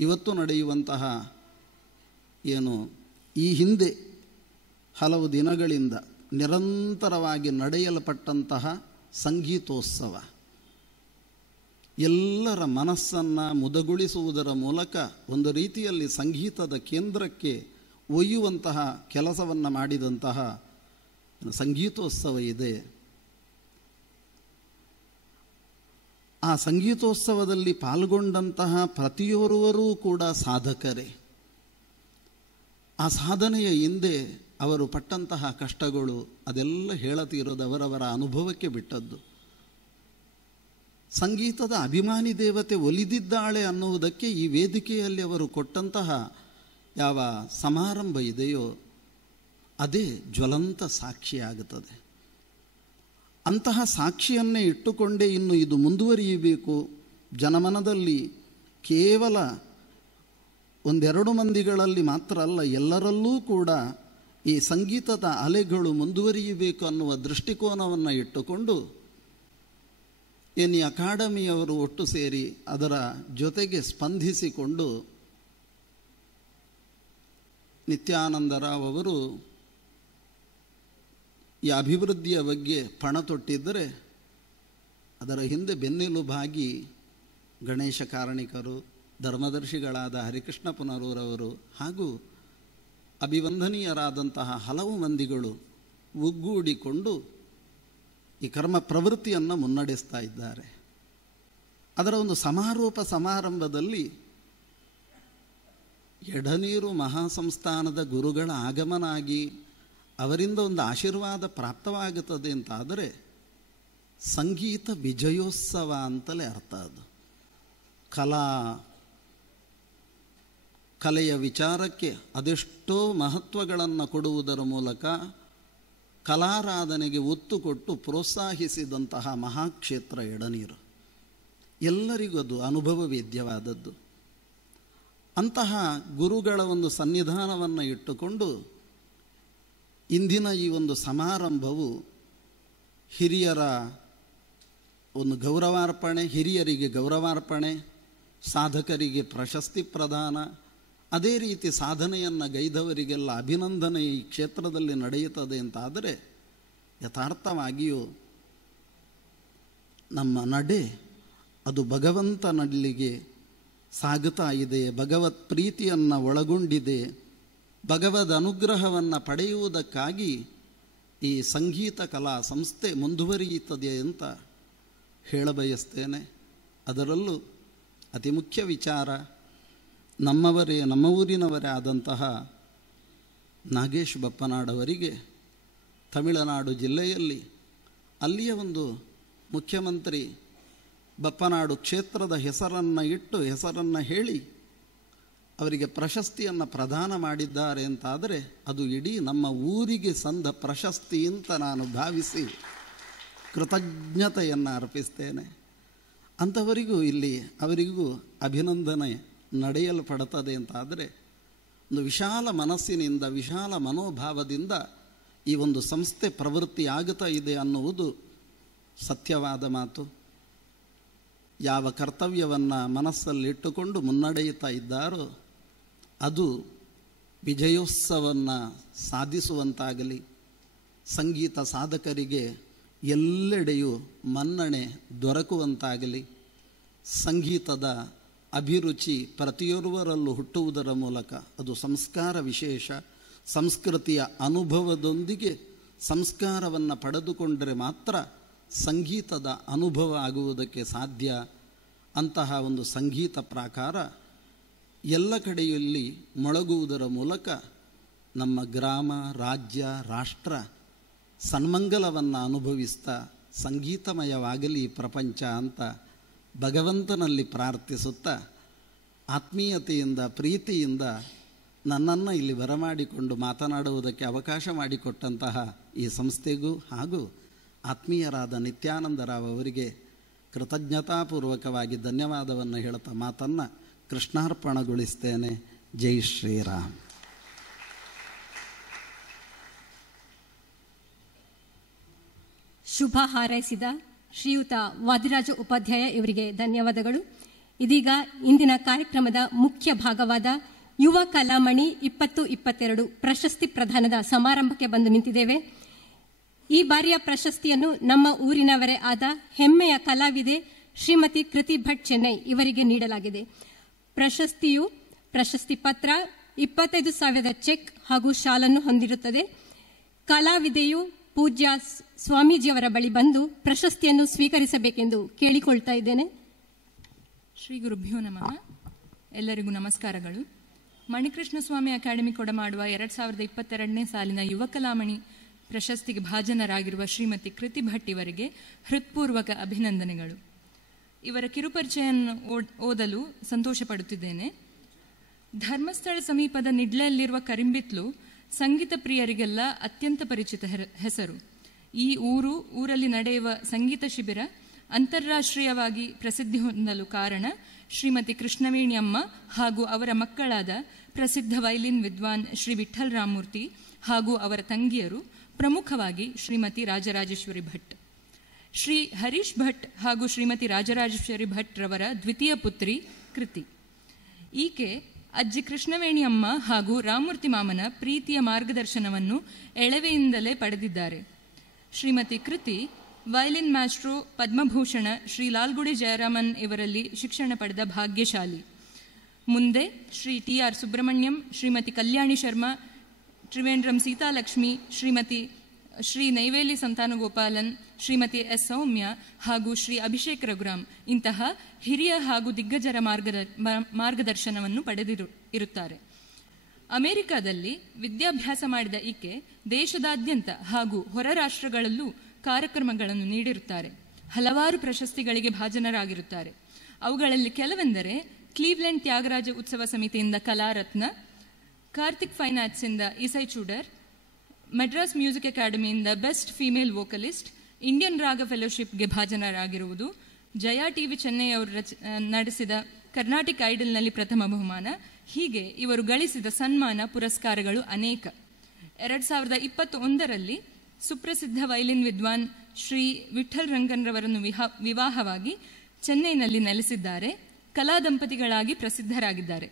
ಇವತ್ತು ನಡೆಯುವಂತಹ ಏನು ಈ ಹಿಂದೆ ಹಲವು ದಿನಗಳಿಂದ ನಿರಂತರವಾಗಿ ನಡೆಯಲ್ಪಟ್ಟಂತಹ ಸಂಗೀತೋತ್ಸವ ಎಲ್ಲರ ಮನಸ್ಸನ್ನು ಮುದಗೊಳಿಸುವುದರ ಮೂಲಕ ಒಂದು ರೀತಿಯಲ್ಲಿ ಸಂಗೀತದ ಕೇಂದ್ರಕ್ಕೆ ಒಯ್ಯುವಂತಹ ಕೆಲಸವನ್ನು ಮಾಡಿದಂತಹ ಸಂಗೀತೋತ್ಸವ ಇದೆ. ಆ ಸಂಗೀತೋತ್ಸವದಲ್ಲಿ ಪಾಲ್ಗೊಂಡಂತಹ ಪ್ರತಿಯೊರುವರೂ ಕೂಡ ಸಾಧಕರೇ. ಆ ಸಾಧನೆಯ ಹಿಂದೆ ಅವರು ಪಟ್ಟಂತಹ ಕಷ್ಟಗಳು ಅದೆಲ್ಲ ಹೇಳತೀರೋದು ಅವರವರ ಅನುಭವಕ್ಕೆ ಬಿಟ್ಟದ್ದು. ಸಂಗೀತದ ಅಭಿಮಾನಿ ದೇವತೆ ಒಲಿದಿದ್ದಾಳೆ ಅನ್ನುವುದಕ್ಕೆ ಈ ವೇದಿಕೆಯಲ್ಲಿ ಅವರು ಕೊಟ್ಟಂತಹ ಯಾವ ಸಮಾರಂಭ ಇದೆಯೋ ಅದೇ ಜ್ವಲಂತ ಸಾಕ್ಷಿಯಾಗುತ್ತದೆ. ಅಂತಹ ಸಾಕ್ಷಿಯನ್ನೇ ಇಟ್ಟುಕೊಂಡೇ ಇನ್ನು ಇದು ಮುಂದುವರಿಯಬೇಕು. ಜನಮನದಲ್ಲಿ ಕೇವಲ ಒಂದೆರಡು ಮಂದಿಗಳಲ್ಲಿ ಮಾತ್ರ ಅಲ್ಲ, ಎಲ್ಲರಲ್ಲೂ ಕೂಡ ಈ ಸಂಗೀತದ ಅಲೆಗಳು ಮುಂದುವರಿಯಬೇಕು ಅನ್ನುವ ದೃಷ್ಟಿಕೋನವನ್ನು ಇಟ್ಟುಕೊಂಡು ಏನು ಈ ಅಕಾಡೆಮಿಯವರು ಒಟ್ಟು ಸೇರಿ ಅದರ ಜೊತೆಗೆ ಸ್ಪಂದಿಸಿಕೊಂಡು ನಿತ್ಯಾನಂದರಾವ್ ಅವರು ಈ ಅಭಿವೃದ್ಧಿಯ ಬಗ್ಗೆ ಪಣ ತೊಟ್ಟಿದ್ದರೆ ಅದರ ಹಿಂದೆ ಬೆನ್ನೆಲುಬಾಗಿ ಗಣೇಶ ಕಾರಣಿಕರು, ಧರ್ಮದರ್ಶಿಗಳಾದ ಹರಿಕೃಷ್ಣ ಪುನರೂರವರು ಹಾಗೂ ಅಭಿವಂದನೀಯರಾದಂತಹ ಹಲವು ಮಂದಿಗಳು ಒಗ್ಗೂಡಿಕೊಂಡು ಈ ಕರ್ಮ ಪ್ರವೃತ್ತಿಯನ್ನು ಮುನ್ನಡೆಸ್ತಾ ಇದ್ದಾರೆ. ಅದರ ಒಂದು ಸಮಾರೋಪ ಸಮಾರಂಭದಲ್ಲಿ ಎಡನೀರು ಮಹಾಸಂಸ್ಥಾನದ ಗುರುಗಳ ಆಗಮನ ಆಗಿ ಅವರಿಂದ ಒಂದು ಆಶೀರ್ವಾದ ಪ್ರಾಪ್ತವಾಗುತ್ತದೆ ಅಂತಾದರೆ ಸಂಗೀತ ವಿಜಯೋತ್ಸವ ಅಂತಲೇ ಅರ್ಥ. ಅದು ಕಲೆಯ ವಿಚಾರಕ್ಕೆ ಅದೆಷ್ಟೋ ಮಹತ್ವಗಳನ್ನು ಕೊಡುವುದರ ಮೂಲಕ ಕಲಾರಾಧನೆಗೆ ಒತ್ತು ಕೊಟ್ಟು ಪ್ರೋತ್ಸಾಹಿಸಿದಂತಹ ಮಹಾಕ್ಷೇತ್ರ ಎಡನೀರು. ಎಲ್ಲರಿಗೂ ಅದು ಅನುಭವವೇದ್ಯವಾದದ್ದು. ಅಂತಹ ಗುರುಗಳ ಒಂದು ಸನ್ನಿಧಾನವನ್ನು ಇಟ್ಟುಕೊಂಡು ಇಂದಿನ ಈ ಒಂದು ಸಮಾರಂಭವು ಹಿರಿಯರ ಒಂದು ಗೌರವಾರ್ಪಣೆ, ಹಿರಿಯರಿಗೆ ಗೌರವಾರ್ಪಣೆ, ಸಾಧಕರಿಗೆ ಪ್ರಶಸ್ತಿ ಪ್ರದಾನ, ಅದೇ ರೀತಿ ಸಾಧನೆಯನ್ನು ಗೈದವರಿಗೆಲ್ಲ ಅಭಿನಂದನೆ ಈ ಕ್ಷೇತ್ರದಲ್ಲಿ ನಡೆಯುತ್ತದೆ ಅಂತಾದರೆ ಯಥಾರ್ಥವಾಗಿಯೂ ನಮ್ಮ ನಡೆ ಅದು ಭಗವಂತನಲ್ಲಿಗೆ ಸಾಗುತ್ತಾ ಇದೆ, ಭಗವತ್ ಪ್ರೀತಿಯನ್ನು ಒಳಗೊಂಡಿದೆ. ಭಗವದ್ ಅನುಗ್ರಹವನ್ನು ಪಡೆಯುವುದಕ್ಕಾಗಿ ಈ ಸಂಗೀತ ಕಲಾ ಸಂಸ್ಥೆ ಮುಂದುವರಿಯುತ್ತದೆ ಅಂತ ಹೇಳಬಯಸ್ತೇನೆ. ಅದರಲ್ಲೂ ಅತಿ ಮುಖ್ಯ ವಿಚಾರ, ನಮ್ಮ ಊರಿನವರೇ ಆದಂತಹ ನಾಗೇಶ್ ಬಪ್ಪನಾಡವರಿಗೆ ತಮಿಳುನಾಡು ಜಿಲ್ಲೆಯಲ್ಲಿ ಅಲ್ಲಿಯ ಒಂದು ಮುಖ್ಯಮಂತ್ರಿ ಬಪ್ಪನಾಡು ಕ್ಷೇತ್ರದ ಹೆಸರನ್ನು ಹೇಳಿ ಅವರಿಗೆ ಪ್ರಶಸ್ತಿಯನ್ನು ಪ್ರದಾನ ಮಾಡಿದ್ದಾರೆ ಅಂತಾದರೆ ಅದು ಇಡೀ ನಮ್ಮ ಊರಿಗೆ ಸಂದ ಪ್ರಶಸ್ತಿ ಅಂತ ನಾನು ಭಾವಿಸಿ ಕೃತಜ್ಞತೆಯನ್ನು ಅರ್ಪಿಸ್ತೇನೆ. ಅಂಥವರಿಗೂ ಇಲ್ಲಿ ಅವರಿಗೂ ಅಭಿನಂದನೆ ನಡೆಯಲ್ಪಡುತ್ತದೆ ಅಂತಾದರೆ ಒಂದು ವಿಶಾಲ ಮನಸ್ಸಿನಿಂದ, ವಿಶಾಲ ಮನೋಭಾವದಿಂದ ಈ ಒಂದು ಸಂಸ್ಥೆ ಪ್ರವೃತ್ತಿ ಆಗುತ್ತಾ ಇದೆ ಅನ್ನುವುದು ಸತ್ಯವಾದ ಮಾತು. ಯಾವ ಕರ್ತವ್ಯವನ್ನು ಮನಸ್ಸಲ್ಲಿಟ್ಟುಕೊಂಡು ಮುನ್ನಡೆಯುತ್ತಾ ಇದ್ದಾರೋ ಅದು ವಿಜಯೋತ್ಸವವನ್ನು ಸಾಧಿಸುವಂತಾಗಲಿ, ಸಂಗೀತ ಸಾಧಕರಿಗೆ ಎಲ್ಲೆಡೆಯೂ ಮನ್ನಣೆ ದೊರಕುವಂತಾಗಲಿ, ಸಂಗೀತದ ಅಭಿರುಚಿ ಪ್ರತಿಯೊರ್ವರಲ್ಲೂ ಹುಟ್ಟುವುದರ ಮೂಲಕ ಅದು ಸಂಸ್ಕಾರ ವಿಶೇಷ, ಸಂಸ್ಕೃತಿಯ ಅನುಭವದೊಂದಿಗೆ ಸಂಸ್ಕಾರವನ್ನು ಪಡೆದುಕೊಂಡರೆ ಮಾತ್ರ ಸಂಗೀತದ ಅನುಭವ ಆಗುವುದಕ್ಕೆ ಸಾಧ್ಯ. ಅಂತಹ ಒಂದು ಸಂಗೀತ ಪ್ರಾಕಾರ ಎಲ್ಲ ಕಡೆಯಲ್ಲಿ ಮೊಳಗುವುದರ ಮೂಲಕ ನಮ್ಮ ಗ್ರಾಮ, ರಾಜ್ಯ, ರಾಷ್ಟ್ರ ಸನ್ಮಂಗಲವನ್ನು ಅನುಭವಿಸ್ತಾ ಸಂಗೀತಮಯವಾಗಲಿ ಪ್ರಪಂಚ ಅಂತ ಭಗವಂತನಲ್ಲಿ ಪ್ರಾರ್ಥಿಸುತ್ತಾ ಆತ್ಮೀಯತೆಯಿಂದ, ಪ್ರೀತಿಯಿಂದ ನನ್ನನ್ನು ಇಲ್ಲಿ ಬರಮಾಡಿಕೊಂಡು ಮಾತನಾಡುವುದಕ್ಕೆ ಅವಕಾಶ ಮಾಡಿಕೊಟ್ಟಂತಹ ಈ ಸಂಸ್ಥೆಗೂ ಹಾಗೂ ಆತ್ಮೀಯರಾದ ನಿತ್ಯಾನಂದರಾವ್ ಅವರಿಗೆ ಕೃತಜ್ಞತಾಪೂರ್ವಕವಾಗಿ ಧನ್ಯವಾದವನ್ನು ಹೇಳುತ್ತಾ ಮಾತನ್ನು ಕೃಷ್ಣಾರ್ಪಣಗೊಳಿಸ್ತೇನೆ. ಜೈ ಶ್ರೀರಾಮ್. ಶುಭ ಹಾರೈಸಿದ ಶ್ರೀಯುತ ವಾದಿರಾಜ ಉಪಾಧ್ಯಾಯ ಇವರಿಗೆ ಧನ್ಯವಾದಗಳು. ಇದೀಗ ಇಂದಿನ ಕಾರ್ಯಕ್ರಮದ ಮುಖ್ಯ ಭಾಗವಾದ ಯುವ ಕಲಾಮಣಿ 2022 ಪ್ರಶಸ್ತಿ ಪ್ರದಾನದ ಸಮಾರಂಭಕ್ಕೆ ಬಂದು ನಿಂತಿದ್ದೇವೆ. ಈ ಬಾರಿಯ ಪ್ರಶಸ್ತಿಯನ್ನು ನಮ್ಮ ಊರಿನವರೇ ಆದ ಹೆಮ್ಮೆಯ ಕಲಾವಿದೆ ಶ್ರೀಮತಿ ಕೃತಿ ಭಟ್ ಚೆನ್ನೈ ಇವರಿಗೆ ನೀಡಲಾಗಿದೆ. ಪ್ರಶಸ್ತಿಯು ಪ್ರಶಸ್ತಿ ಪತ್ರ, 25,000 ಚೆಕ್ ಹಾಗೂ ಶಾಲನ್ನು ಹೊಂದಿರುತ್ತದೆ. ಕಲಾವಿದೆಯು ಪೂಜ್ಯ ಸ್ವಾಮೀಜಿಯವರ ಬಳಿ ಬಂದು ಪ್ರಶಸ್ತಿಯನ್ನು ಸ್ವೀಕರಿಸಬೇಕೆಂದು ಕೇಳಿಕೊಳ್ತಾ ಇದ್ದೇನೆ. ಶ್ರೀ ಗುರುಭ್ಯೋ ನಮಃ. ಎಲ್ಲರಿಗೂ ನಮಸ್ಕಾರಗಳು. ಮಣಿಕೃಷ್ಣ ಸ್ವಾಮಿ ಅಕಾಡೆಮಿ ಕೊಡಮಾಡುವ 2022ನೇ ಸಾಲಿನ ಯುವ ಕಲಾಮಣಿ ಪ್ರಶಸ್ತಿಗೆ ಭಾಜನರಾಗಿರುವ ಶ್ರೀಮತಿ ಕೃತಿ ಭಟ್ ಇವರಿಗೆ ಹೃತ್ಪೂರ್ವಕ ಅಭಿನಂದನೆಗಳು. ಇವರ ಕಿರುಪರಿಚಯನ್ನು ಓದಲು ಸಂತೋಷ ಪಡುತ್ತಿದ್ದೇನೆ. ಧರ್ಮಸ್ಥಳ ಸಮೀಪದ ನಿಡ್ಲೆಯಲ್ಲಿರುವ ಕರಿಂಬಿತ್ಲು ಸಂಗೀತ ಪ್ರಿಯರಿಗೆಲ್ಲ ಅತ್ಯಂತ ಪರಿಚಿತ ಹೆಸರು. ಈ ಊರಲ್ಲಿ ನಡೆಯುವ ಸಂಗೀತ ಶಿಬಿರ ಅಂತಾರಾಷ್ಟ್ರೀಯವಾಗಿ ಪ್ರಸಿದ್ಧಿ ಹೊಂದಲು ಕಾರಣ ಶ್ರೀಮತಿ ಕೃಷ್ಣವೇಣಿ ಅಮ್ಮ ಹಾಗೂ ಅವರ ಮಕ್ಕಳಾದ ಪ್ರಸಿದ್ಧ ವೈಲಿನ್ ವಿದ್ವಾನ್ ಶ್ರೀ ವಿಠಲ್ ರಾಮಮೂರ್ತಿ ಹಾಗೂ ಅವರ ತಂಗಿಯರು, ಪ್ರಮುಖವಾಗಿ ಶ್ರೀಮತಿ ರಾಜರಾಜೇಶ್ವರಿ ಭಟ್. ಶ್ರೀ ಹರೀಶ್ ಭಟ್ ಹಾಗೂ ಶ್ರೀಮತಿ ರಾಜರಾಜೇಶ್ವರಿ ಭಟ್ ರವರ ದ್ವಿತೀಯ ಪುತ್ರಿ ಕೃತಿ. ಈಕೆ ಅಜ್ಜಿ ಕೃಷ್ಣವೇಣಿ ಅಮ್ಮ ಹಾಗೂ ರಾಮಮೂರ್ತಿ ಮಾಮನ ಪ್ರೀತಿಯ ಮಾರ್ಗದರ್ಶನವನ್ನು ಎಳವೆಯಿಂದಲೇ ಪಡೆದಿದ್ದಾರೆ. ಶ್ರೀಮತಿ ಕೃತಿ ವಯಲಿನ್ ಮಾಸ್ಟ್ರೋ ಪದ್ಮಭೂಷಣ ಶ್ರೀ ಲಾಲ್ಗುಡಿ ಜಯರಾಮನ್ ಇವರಲ್ಲಿ ಶಿಕ್ಷಣ ಪಡೆದ ಭಾಗ್ಯಶಾಲಿ. ಮುಂದೆ ಶ್ರೀ TR ಸುಬ್ರಹ್ಮಣ್ಯಂ, ಶ್ರೀಮತಿ ಕಲ್ಯಾಣಿ ಶರ್ಮಾ, ತ್ರಿವೇಂದ್ರಂ ಸೀತಾಲಕ್ಷ್ಮಿ, ಶ್ರೀಮತಿ ಶ್ರೀ ನೈವೇಲಿ ಸಂತಾನಗೋಪಾಲನ್, ಶ್ರೀಮತಿ ಎಸ್ ಸೌಮ್ಯ ಹಾಗೂ ಶ್ರೀ ಅಭಿಷೇಕ್ ರಘುರಾಮ್ ಇಂತಹ ಹಿರಿಯ ಹಾಗೂ ದಿಗ್ಗಜರ ಮಾರ್ಗದರ್ಶನವನ್ನು ಪಡೆದಿರುತ್ತಾರೆ. ಅಮೆರಿಕದಲ್ಲಿ ವಿದ್ಯಾಭ್ಯಾಸ ಮಾಡಿದ ಈಕೆ ದೇಶದಾದ್ಯಂತ ಹಾಗೂ ಹೊರ ರಾಷ್ಟ್ರಗಳಲ್ಲೂ ಕಾರ್ಯಕ್ರಮಗಳನ್ನು ನೀಡಿರುತ್ತಾರೆ. ಹಲವಾರು ಪ್ರಶಸ್ತಿಗಳಿಗೆ ಭಾಜನರಾಗಿರುತ್ತಾರೆ. ಅವುಗಳಲ್ಲಿ ಕೆಲವೆಂದರೆ ಕ್ಲೀವ್ಲೆಂಡ್ ತ್ಯಾಗರಾಜ ಉತ್ಸವ ಸಮಿತಿಯಿಂದ ಕಲಾರತ್ನ, ಕಾರ್ತಿಕ್ ಫೈನ್ ಆರ್ಟ್ಸಿಂದ ಇಸೈ ಚೂಡರ್, ಮಡ್ರಾಸ್ ಮ್ಯೂಸಿಕ್ ಅಕಾಡೆಮಿಯಿಂದ best female vocalist, Indian Raga ಫೆಲೋಶಿಪ್ಗೆ ಭಾಜನರಾಗಿರುವುದು, ಜಯಾ ಟಿವಿ ಚೆನ್ನೈ ಅವರು ನಡೆಸಿದ ಕರ್ನಾಟಿಕ್ ಐಡಲ್ನಲ್ಲಿ ಪ್ರಥಮ ಬಹುಮಾನ. ಹೀಗೆ ಇವರು ಗಳಿಸಿದ ಸನ್ಮಾನ ಪುರಸ್ಕಾರಗಳು ಅನೇಕ. 2021ರಲ್ಲಿ ಸುಪ್ರಸಿದ್ಧ ವೈಲಿನ್ ವಿದ್ವಾನ್ ಶ್ರೀ ವಿಠಲ್ ರಂಗನ್ ರವರನ್ನು ವಿವಾಹವಾಗಿ ಚೆನ್ನೈನಲ್ಲಿ ನೆಲೆಸಿದ್ದಾರೆ. ಕಲಾ ದಂಪತಿಗಳಾಗಿ ಪ್ರಸಿದ್ಧರಾಗಿದ್ದಾರೆ.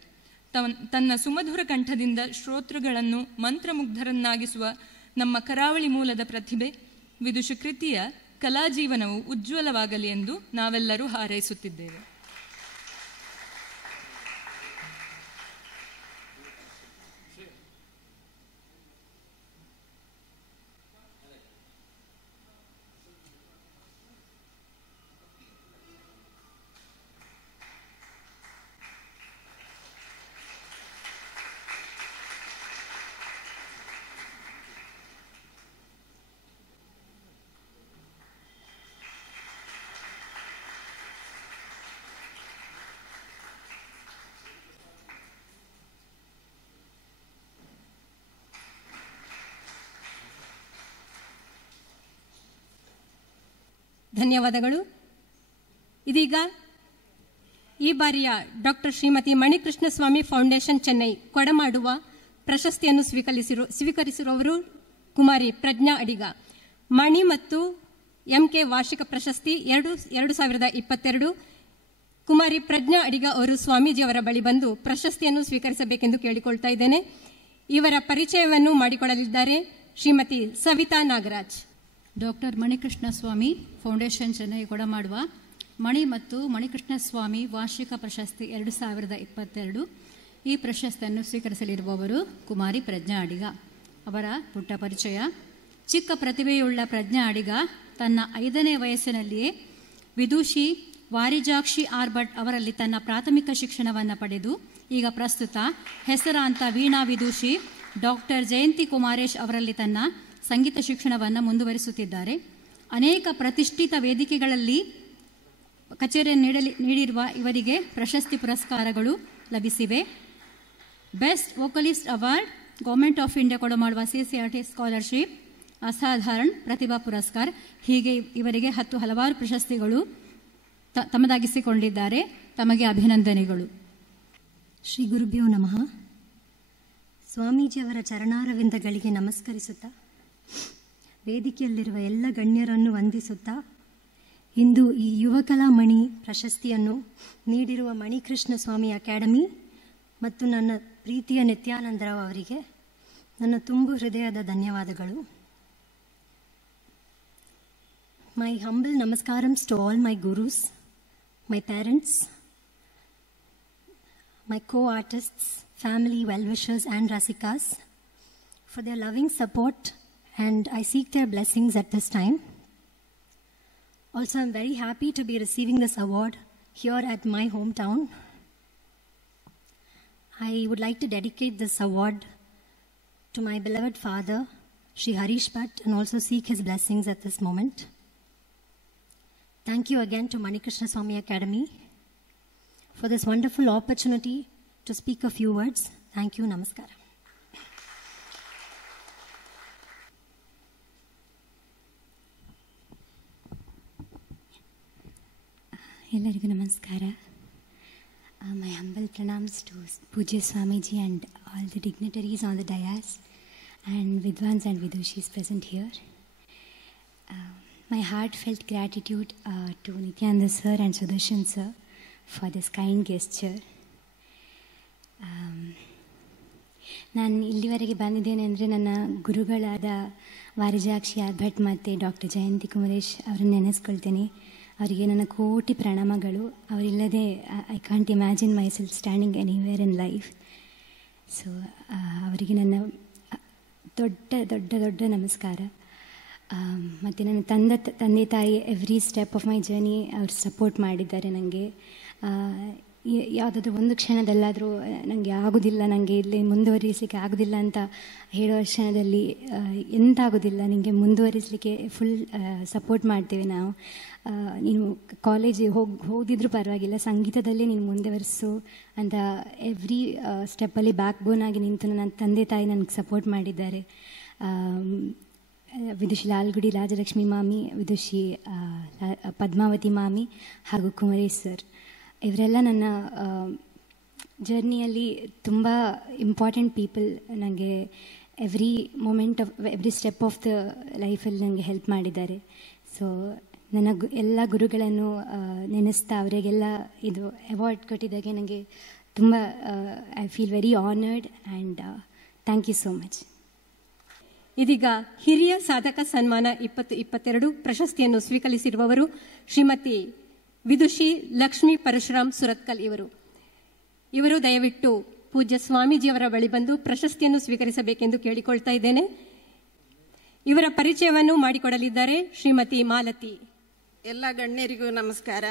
ತನ್ನ ಸುಮಧುರ ಕಂಠದಿಂದ ಶ್ರೋತೃಗಳನ್ನು ಮಂತ್ರಮುಗ್ಧರನ್ನಾಗಿಸುವ ನಮ್ಮ ಕರಾವಳಿ ಮೂಲದ ಪ್ರತಿಭೆ ವಿದುಷಿ ಕೃತಿಯ ಕಲಾಜೀವನವು ಉಜ್ವಲವಾಗಲಿ ಎಂದು ನಾವೆಲ್ಲರೂ ಹಾರೈಸುತ್ತಿದ್ದೇವೆ. ಧನ್ಯವಾದಗಳು. ಇದೀಗ ಈ ಬಾರಿಯ ಡಾಕ್ಟರ್ ಶ್ರೀಮತಿ ಮಣಿಕೃಷ್ಣ ಸ್ವಾಮಿ ಫೌಂಡೇಶನ್ ಚೆನ್ನೈ ಕೊಡಮಾಡುವ ಪ್ರಶಸ್ತಿಯನ್ನು ಸ್ವೀಕರಿಸಿರುವವರು ಕುಮಾರಿ ಪ್ರಜ್ಞಾ ಅಡಿಗ. ಮಣಿ ಮತ್ತು ಎಂಕೆ ವಾರ್ಷಿಕ ಪ್ರಶಸ್ತಿ 2022. ಕುಮಾರಿ ಪ್ರಜ್ಞಾ ಅಡಿಗ ಅವರು ಸ್ವಾಮೀಜಿಯವರ ಬಳಿ ಬಂದು ಪ್ರಶಸ್ತಿಯನ್ನು ಸ್ವೀಕರಿಸಬೇಕೆಂದು ಕೇಳಿಕೊಳ್ತಾ ಇದ್ದೇನೆ. ಇವರ ಪರಿಚಯವನ್ನು ಮಾಡಿಕೊಡಲಿದ್ದಾರೆ ಶ್ರೀಮತಿ ಸವಿತಾ ನಾಗರಾಜ್. ಡಾಕ್ಟರ್ ಮಣಿಕೃಷ್ಣ ಸ್ವಾಮಿ ಫೌಂಡೇಶನ್ ಚೆನ್ನೈ ಕೊಡಮಾಡುವ ಮಣಿ ಮತ್ತು ಮಣಿಕೃಷ್ಣ ಸ್ವಾಮಿ ವಾರ್ಷಿಕ ಪ್ರಶಸ್ತಿ 2022. ಈ ಪ್ರಶಸ್ತಿಯನ್ನು ಸ್ವೀಕರಿಸಲಿರುವವರು ಕುಮಾರಿ ಪ್ರಜ್ಞಾ ಅಡಿಗ. ಅವರ ಪುಟ್ಟ ಪರಿಚಯ. ಚಿಕ್ಕ ಪ್ರತಿಭೆಯುಳ್ಳ ಪ್ರಜ್ಞಾ ಅಡಿಗ ತನ್ನ 5ನೇ ವಯಸ್ಸಿನಲ್ಲಿಯೇ ವಿದೂಷಿ ವಾರಿಜಾಕ್ಷಿ ಆರ್ ಭಟ್ ಅವರಲ್ಲಿ ತನ್ನ ಪ್ರಾಥಮಿಕ ಶಿಕ್ಷಣವನ್ನು ಪಡೆದು ಈಗ ಪ್ರಸ್ತುತ ಹೆಸರಾಂತ ವೀಣಾ ವಿದೂಷಿ ಡಾಕ್ಟರ್ ಜಯಂತಿ ಕುಮಾರೇಶ್ ಅವರಲ್ಲಿ ತನ್ನ ಸಂಗೀತ ಶಿಕ್ಷಣವನ್ನು ಮುಂದುವರಿಸುತ್ತಿದ್ದಾರೆ. ಅನೇಕ ಪ್ರತಿಷ್ಠಿತ ವೇದಿಕೆಗಳಲ್ಲಿ ಕಚೇರಿಯನ್ನು ನೀಡಿರುವ ಇವರಿಗೆ ಪ್ರಶಸ್ತಿ ಪುರಸ್ಕಾರಗಳು ಲಭಿಸಿವೆ. Best vocalist award, government of India ಕೊಡಮಾಡುವ CCRT ಸ್ಕಾಲರ್ಶಿಪ್, ಅಸಾಧಾರಣ ಪ್ರತಿಭಾ ಪುರಸ್ಕಾರ, ಹೀಗೆ ಇವರಿಗೆ ಹಲವಾರು ಪ್ರಶಸ್ತಿಗಳು ತಮ್ಮದಾಗಿಸಿಕೊಂಡಿದ್ದಾರೆ. ತಮಗೆ ಅಭಿನಂದನೆಗಳು. ಶ್ರೀ ಗುರುಭ್ಯೋ ನಮಃ. ಸ್ವಾಮೀಜಿಯವರ ಚರಣಾರವಿಂದಗಳಿಗೆ ನಮಸ್ಕರಿಸುತ್ತಾ, ವೇದಿಕೆಯಲ್ಲಿರುವ ಎಲ್ಲ ಗಣ್ಯರನ್ನು ವಂದಿಸುತ್ತಾ, ಇಂದು ಈ ಯುವ ಕಲಾಮಣಿ ಪ್ರಶಸ್ತಿಯನ್ನು ನೀಡಿರುವ ಮಣಿಕೃಷ್ಣ ಸ್ವಾಮಿ ಅಕಾಡೆಮಿ ಮತ್ತು ನನ್ನ ಪ್ರೀತಿಯ ನಿತ್ಯಾನಂದರಾವ್ ಅವರಿಗೆ ನನ್ನ ತುಂಬು ಹೃದಯದ ಧನ್ಯವಾದಗಳು. My humble namaskarams to all my gurus, my parents, my co-artists, family, well-wishers and rasikas for their loving support, and I seek their blessings at this time. Also, I'm very happy to be receiving this award here at my hometown. I would like to dedicate this award to my beloved father, Shri Harish Bhatt, and also seek his blessings at this moment. Thank you again to Manikrishna Swami Academy for this wonderful opportunity to speak a few words. Thank you. Namaskara. ಎಲ್ಲರಿಗೂ ನಮಸ್ಕಾರ. My humble pranams to Pujya Swamiji and all the dignitaries on the dais and Vidwans and Vidushis present here. My heartfelt gratitude to Nityananda sir and Sudarshan sir for this kind gesture. ನಾನು ಇಲ್ಲಿವರೆಗೆ ಬಂದಿದ್ದೇನೆ ಅಂದರೆ ನನ್ನ ಗುರುಗಳಾದ Varijakshi R Bhat ಮತ್ತು doctor ಜಯಂತಿ ಕುಮಾರೇಶ್ ಅವರನ್ನು ನೆನೆಸ್ಕೊಳ್ತೇನೆ. ಅವರಿಗೆ ನನ್ನ ಕೋಟಿ ಪ್ರಣಾಮಗಳು. ಅವರಿಲ್ಲದೆ I can't imagine myself standing anywhere in life. So ಅವರಿಗೆ ನನ್ನ ದೊಡ್ಡ ದೊಡ್ಡ ದೊಡ್ಡ ನಮಸ್ಕಾರ. ಮತ್ತು ನನ್ನ ತಂದೆ ತಾಯಿ every step of my journey ಅವ್ರು ಸಪೋರ್ಟ್ ಮಾಡಿದ್ದಾರೆ ನನಗೆ. ಯಾವುದಾದ್ರೂ ಒಂದು ಕ್ಷಣದಲ್ಲಾದರೂ ನನಗೆ ಆಗೋದಿಲ್ಲ, ನನಗೆ ಇಲ್ಲಿ ಮುಂದುವರಿಸಲಿಕ್ಕೆ ಆಗೋದಿಲ್ಲ ಅಂತ ಹೇಳುವ ಕ್ಷಣದಲ್ಲಿ ಎಂತಾಗೋದಿಲ್ಲ, ನಿಮಗೆ ಮುಂದುವರಿಸಲಿಕ್ಕೆ ಫುಲ್ ಸಪೋರ್ಟ್ ಮಾಡ್ತೇವೆ ನಾವು. ನೀನು ಕಾಲೇಜಿಗೆ ಹೋಗಿದ್ರೂ ಪರವಾಗಿಲ್ಲ, ಸಂಗೀತದಲ್ಲೇ ನೀನು ಮುಂದುವರಿಸು ಅಂತ ಎವ್ರಿ ಸ್ಟೆಪ್ಪಲ್ಲಿ ಬ್ಯಾಕ್ ಬೋನ್ ಆಗಿ ನಿಂತು ನನ್ನ ತಂದೆ ತಾಯಿ ನನಗೆ ಸಪೋರ್ಟ್ ಮಾಡಿದ್ದಾರೆ. ವಿದುಷಿ ಲಾಲ್ಗುಡಿ ರಾಜಲಕ್ಷ್ಮಿ ಮಾಮಿ, ವಿದುಷಿ ಪದ್ಮಾವತಿ ಮಾಮಿ ಹಾಗೂ ಕುಮಾರೇಶ್ ಸರ್, ಇವರೆಲ್ಲ ನನ್ನ ಜರ್ನಿಯಲ್ಲಿ ತುಂಬ ಇಂಪಾರ್ಟೆಂಟ್ ಪೀಪಲ್. ನನಗೆ every moment of every step of the ಲೈಫಲ್ಲಿ ನನಗೆ ಹೆಲ್ಪ್ ಮಾಡಿದ್ದಾರೆ. ಸೊ ನನ್ನ ಎಲ್ಲ ಗುರುಗಳನ್ನು ನೆನೆಸ್ತಾ ಅವರಿಗೆಲ್ಲ ಇದು ಅವಾರ್ಡ್ ಕೊಟ್ಟಿದ್ದಾಗೆ ನನಗೆ ತುಂಬ I feel very honoured and thank you so much. ಇದೀಗ ಹಿರಿಯ ಸಾಧಕ ಸನ್ಮಾನ 2022 ಪ್ರಶಸ್ತಿಯನ್ನು ಸ್ವೀಕರಿಸಿರುವವರು ಶ್ರೀಮತಿ ವಿದುಷಿ ಲಕ್ಷ್ಮೀ ಪರಶುರಾಮ್ ಸುರತ್ಕಲ್ ಇವರು ದಯವಿಟ್ಟು ಪೂಜ್ಯ ಸ್ವಾಮೀಜಿಯವರ ಬಳಿ ಬಂದು ಪ್ರಶಸ್ತಿಯನ್ನು ಸ್ವೀಕರಿಸಬೇಕೆಂದು ಕೇಳಿಕೊಳ್ತಾ ಇದ್ದೇನೆ. ಇವರ ಪರಿಚಯವನ್ನು ಮಾಡಿಕೊಡಲಿದ್ದಾರೆ ಶ್ರೀಮತಿ ಮಾಲತಿ. ಎಲ್ಲ ಗಣ್ಯರಿಗೂ ನಮಸ್ಕಾರ.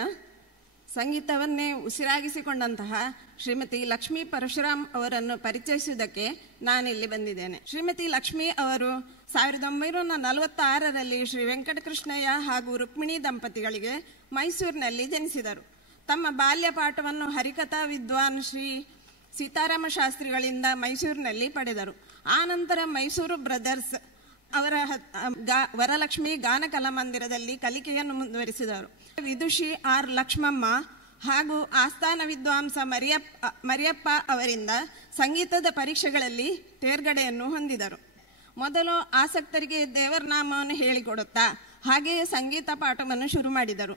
ಸಂಗೀತವನ್ನೇ ಉಸಿರಾಗಿಸಿಕೊಂಡಂತಹ ಶ್ರೀಮತಿ ಲಕ್ಷ್ಮೀ ಪರಶುರಾಮ್ ಅವರನ್ನು ಪರಿಚಯಿಸುವುದಕ್ಕೆ ನಾನಿಲ್ಲಿ ಬಂದಿದ್ದೇನೆ. ಶ್ರೀಮತಿ ಲಕ್ಷ್ಮೀ ಅವರು 1946ರಲ್ಲಿ ಶ್ರೀ ವೆಂಕಟಕೃಷ್ಣಯ್ಯ ಹಾಗೂ ರುಕ್ಮಿಣಿ ದಂಪತಿಗಳಿಗೆ ಮೈಸೂರಿನಲ್ಲಿ ಜನಿಸಿದರು. ತಮ್ಮ ಬಾಲ್ಯ ಪಾಠವನ್ನು ಹರಿಕಥಾ ವಿದ್ವಾನ್ ಶ್ರೀ ಸೀತಾರಾಮ ಶಾಸ್ತ್ರಿಗಳಿಂದ ಮೈಸೂರಿನಲ್ಲಿ ಪಡೆದರು. ಆನಂತರ ಮೈಸೂರು ಬ್ರದರ್ಸ್ ಅವರ ವರಲಕ್ಷ್ಮಿ ಗಾನ ಕಲಾಮಂದಿರದಲ್ಲಿ ಕಲಿಕೆಯನ್ನು ಮುಂದುವರಿಸಿದರು. ವಿದುಷಿ ಆರ್ ಲಕ್ಷ್ಮಮ್ಮ ಹಾಗೂ ಆಸ್ಥಾನ ವಿದ್ವಾಂಸ ಮರಿಯಪ್ಪ ಅವರಿಂದ ಸಂಗೀತದ ಪರೀಕ್ಷೆಗಳಲ್ಲಿ ತೇರ್ಗಡೆಯನ್ನು ಹೊಂದಿದರು. ಮೊದಲು ಆಸಕ್ತರಿಗೆ ದೇವರ ನಾಮವನ್ನು ಹೇಳಿಕೊಡುತ್ತಾ ಹಾಗೆಯೇ ಸಂಗೀತ ಪಾಠವನ್ನು ಶುರು ಮಾಡಿದರು.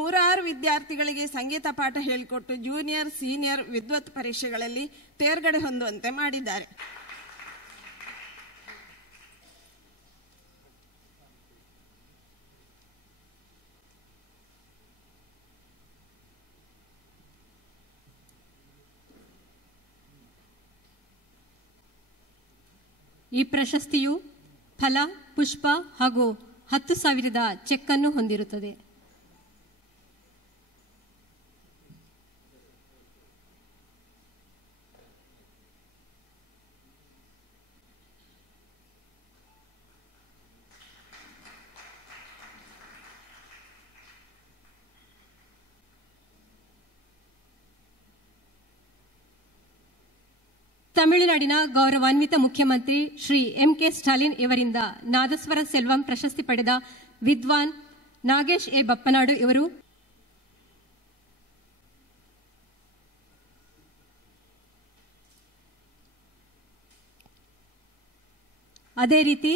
106 ವಿದ್ಯಾರ್ಥಿಗಳಿಗೆ ಸಂಗೀತ ಪಾಠ ಹೇಳಿಕೊಟ್ಟು ಜೂನಿಯರ್ ಸೀನಿಯರ್ ವಿದ್ವತ್ ಪರೀಕ್ಷೆಗಳಲ್ಲಿ ತೇರ್ಗಡೆ ಹೊಂದುವಂತೆ ಮಾಡಿದ್ದಾರೆ. ಈ ಪ್ರಶಸ್ತಿಯು ಫಲ, ಪುಷ್ಪ ಹಾಗೂ 10,000 ಚೆಕ್ ಅನ್ನು ಹೊಂದಿರುತ್ತದೆ. ತಮಿಳುನಾಡಿನ ಗೌರವಾನ್ವಿತ ಮುಖ್ಯಮಂತ್ರಿ ಶ್ರೀ MK ಸ್ಟಾಲಿನ್ ಇವರಿಂದ ನಾದಸ್ವರ ಸೆಲ್ವಂ ಪ್ರಶಸ್ತಿ ಪಡೆದ ವಿದ್ವಾನ್ ನಾಗೇಶ್ ಎ ಬಪ್ಪನಾಡು ಇವರು ಅದೇ ರೀತಿ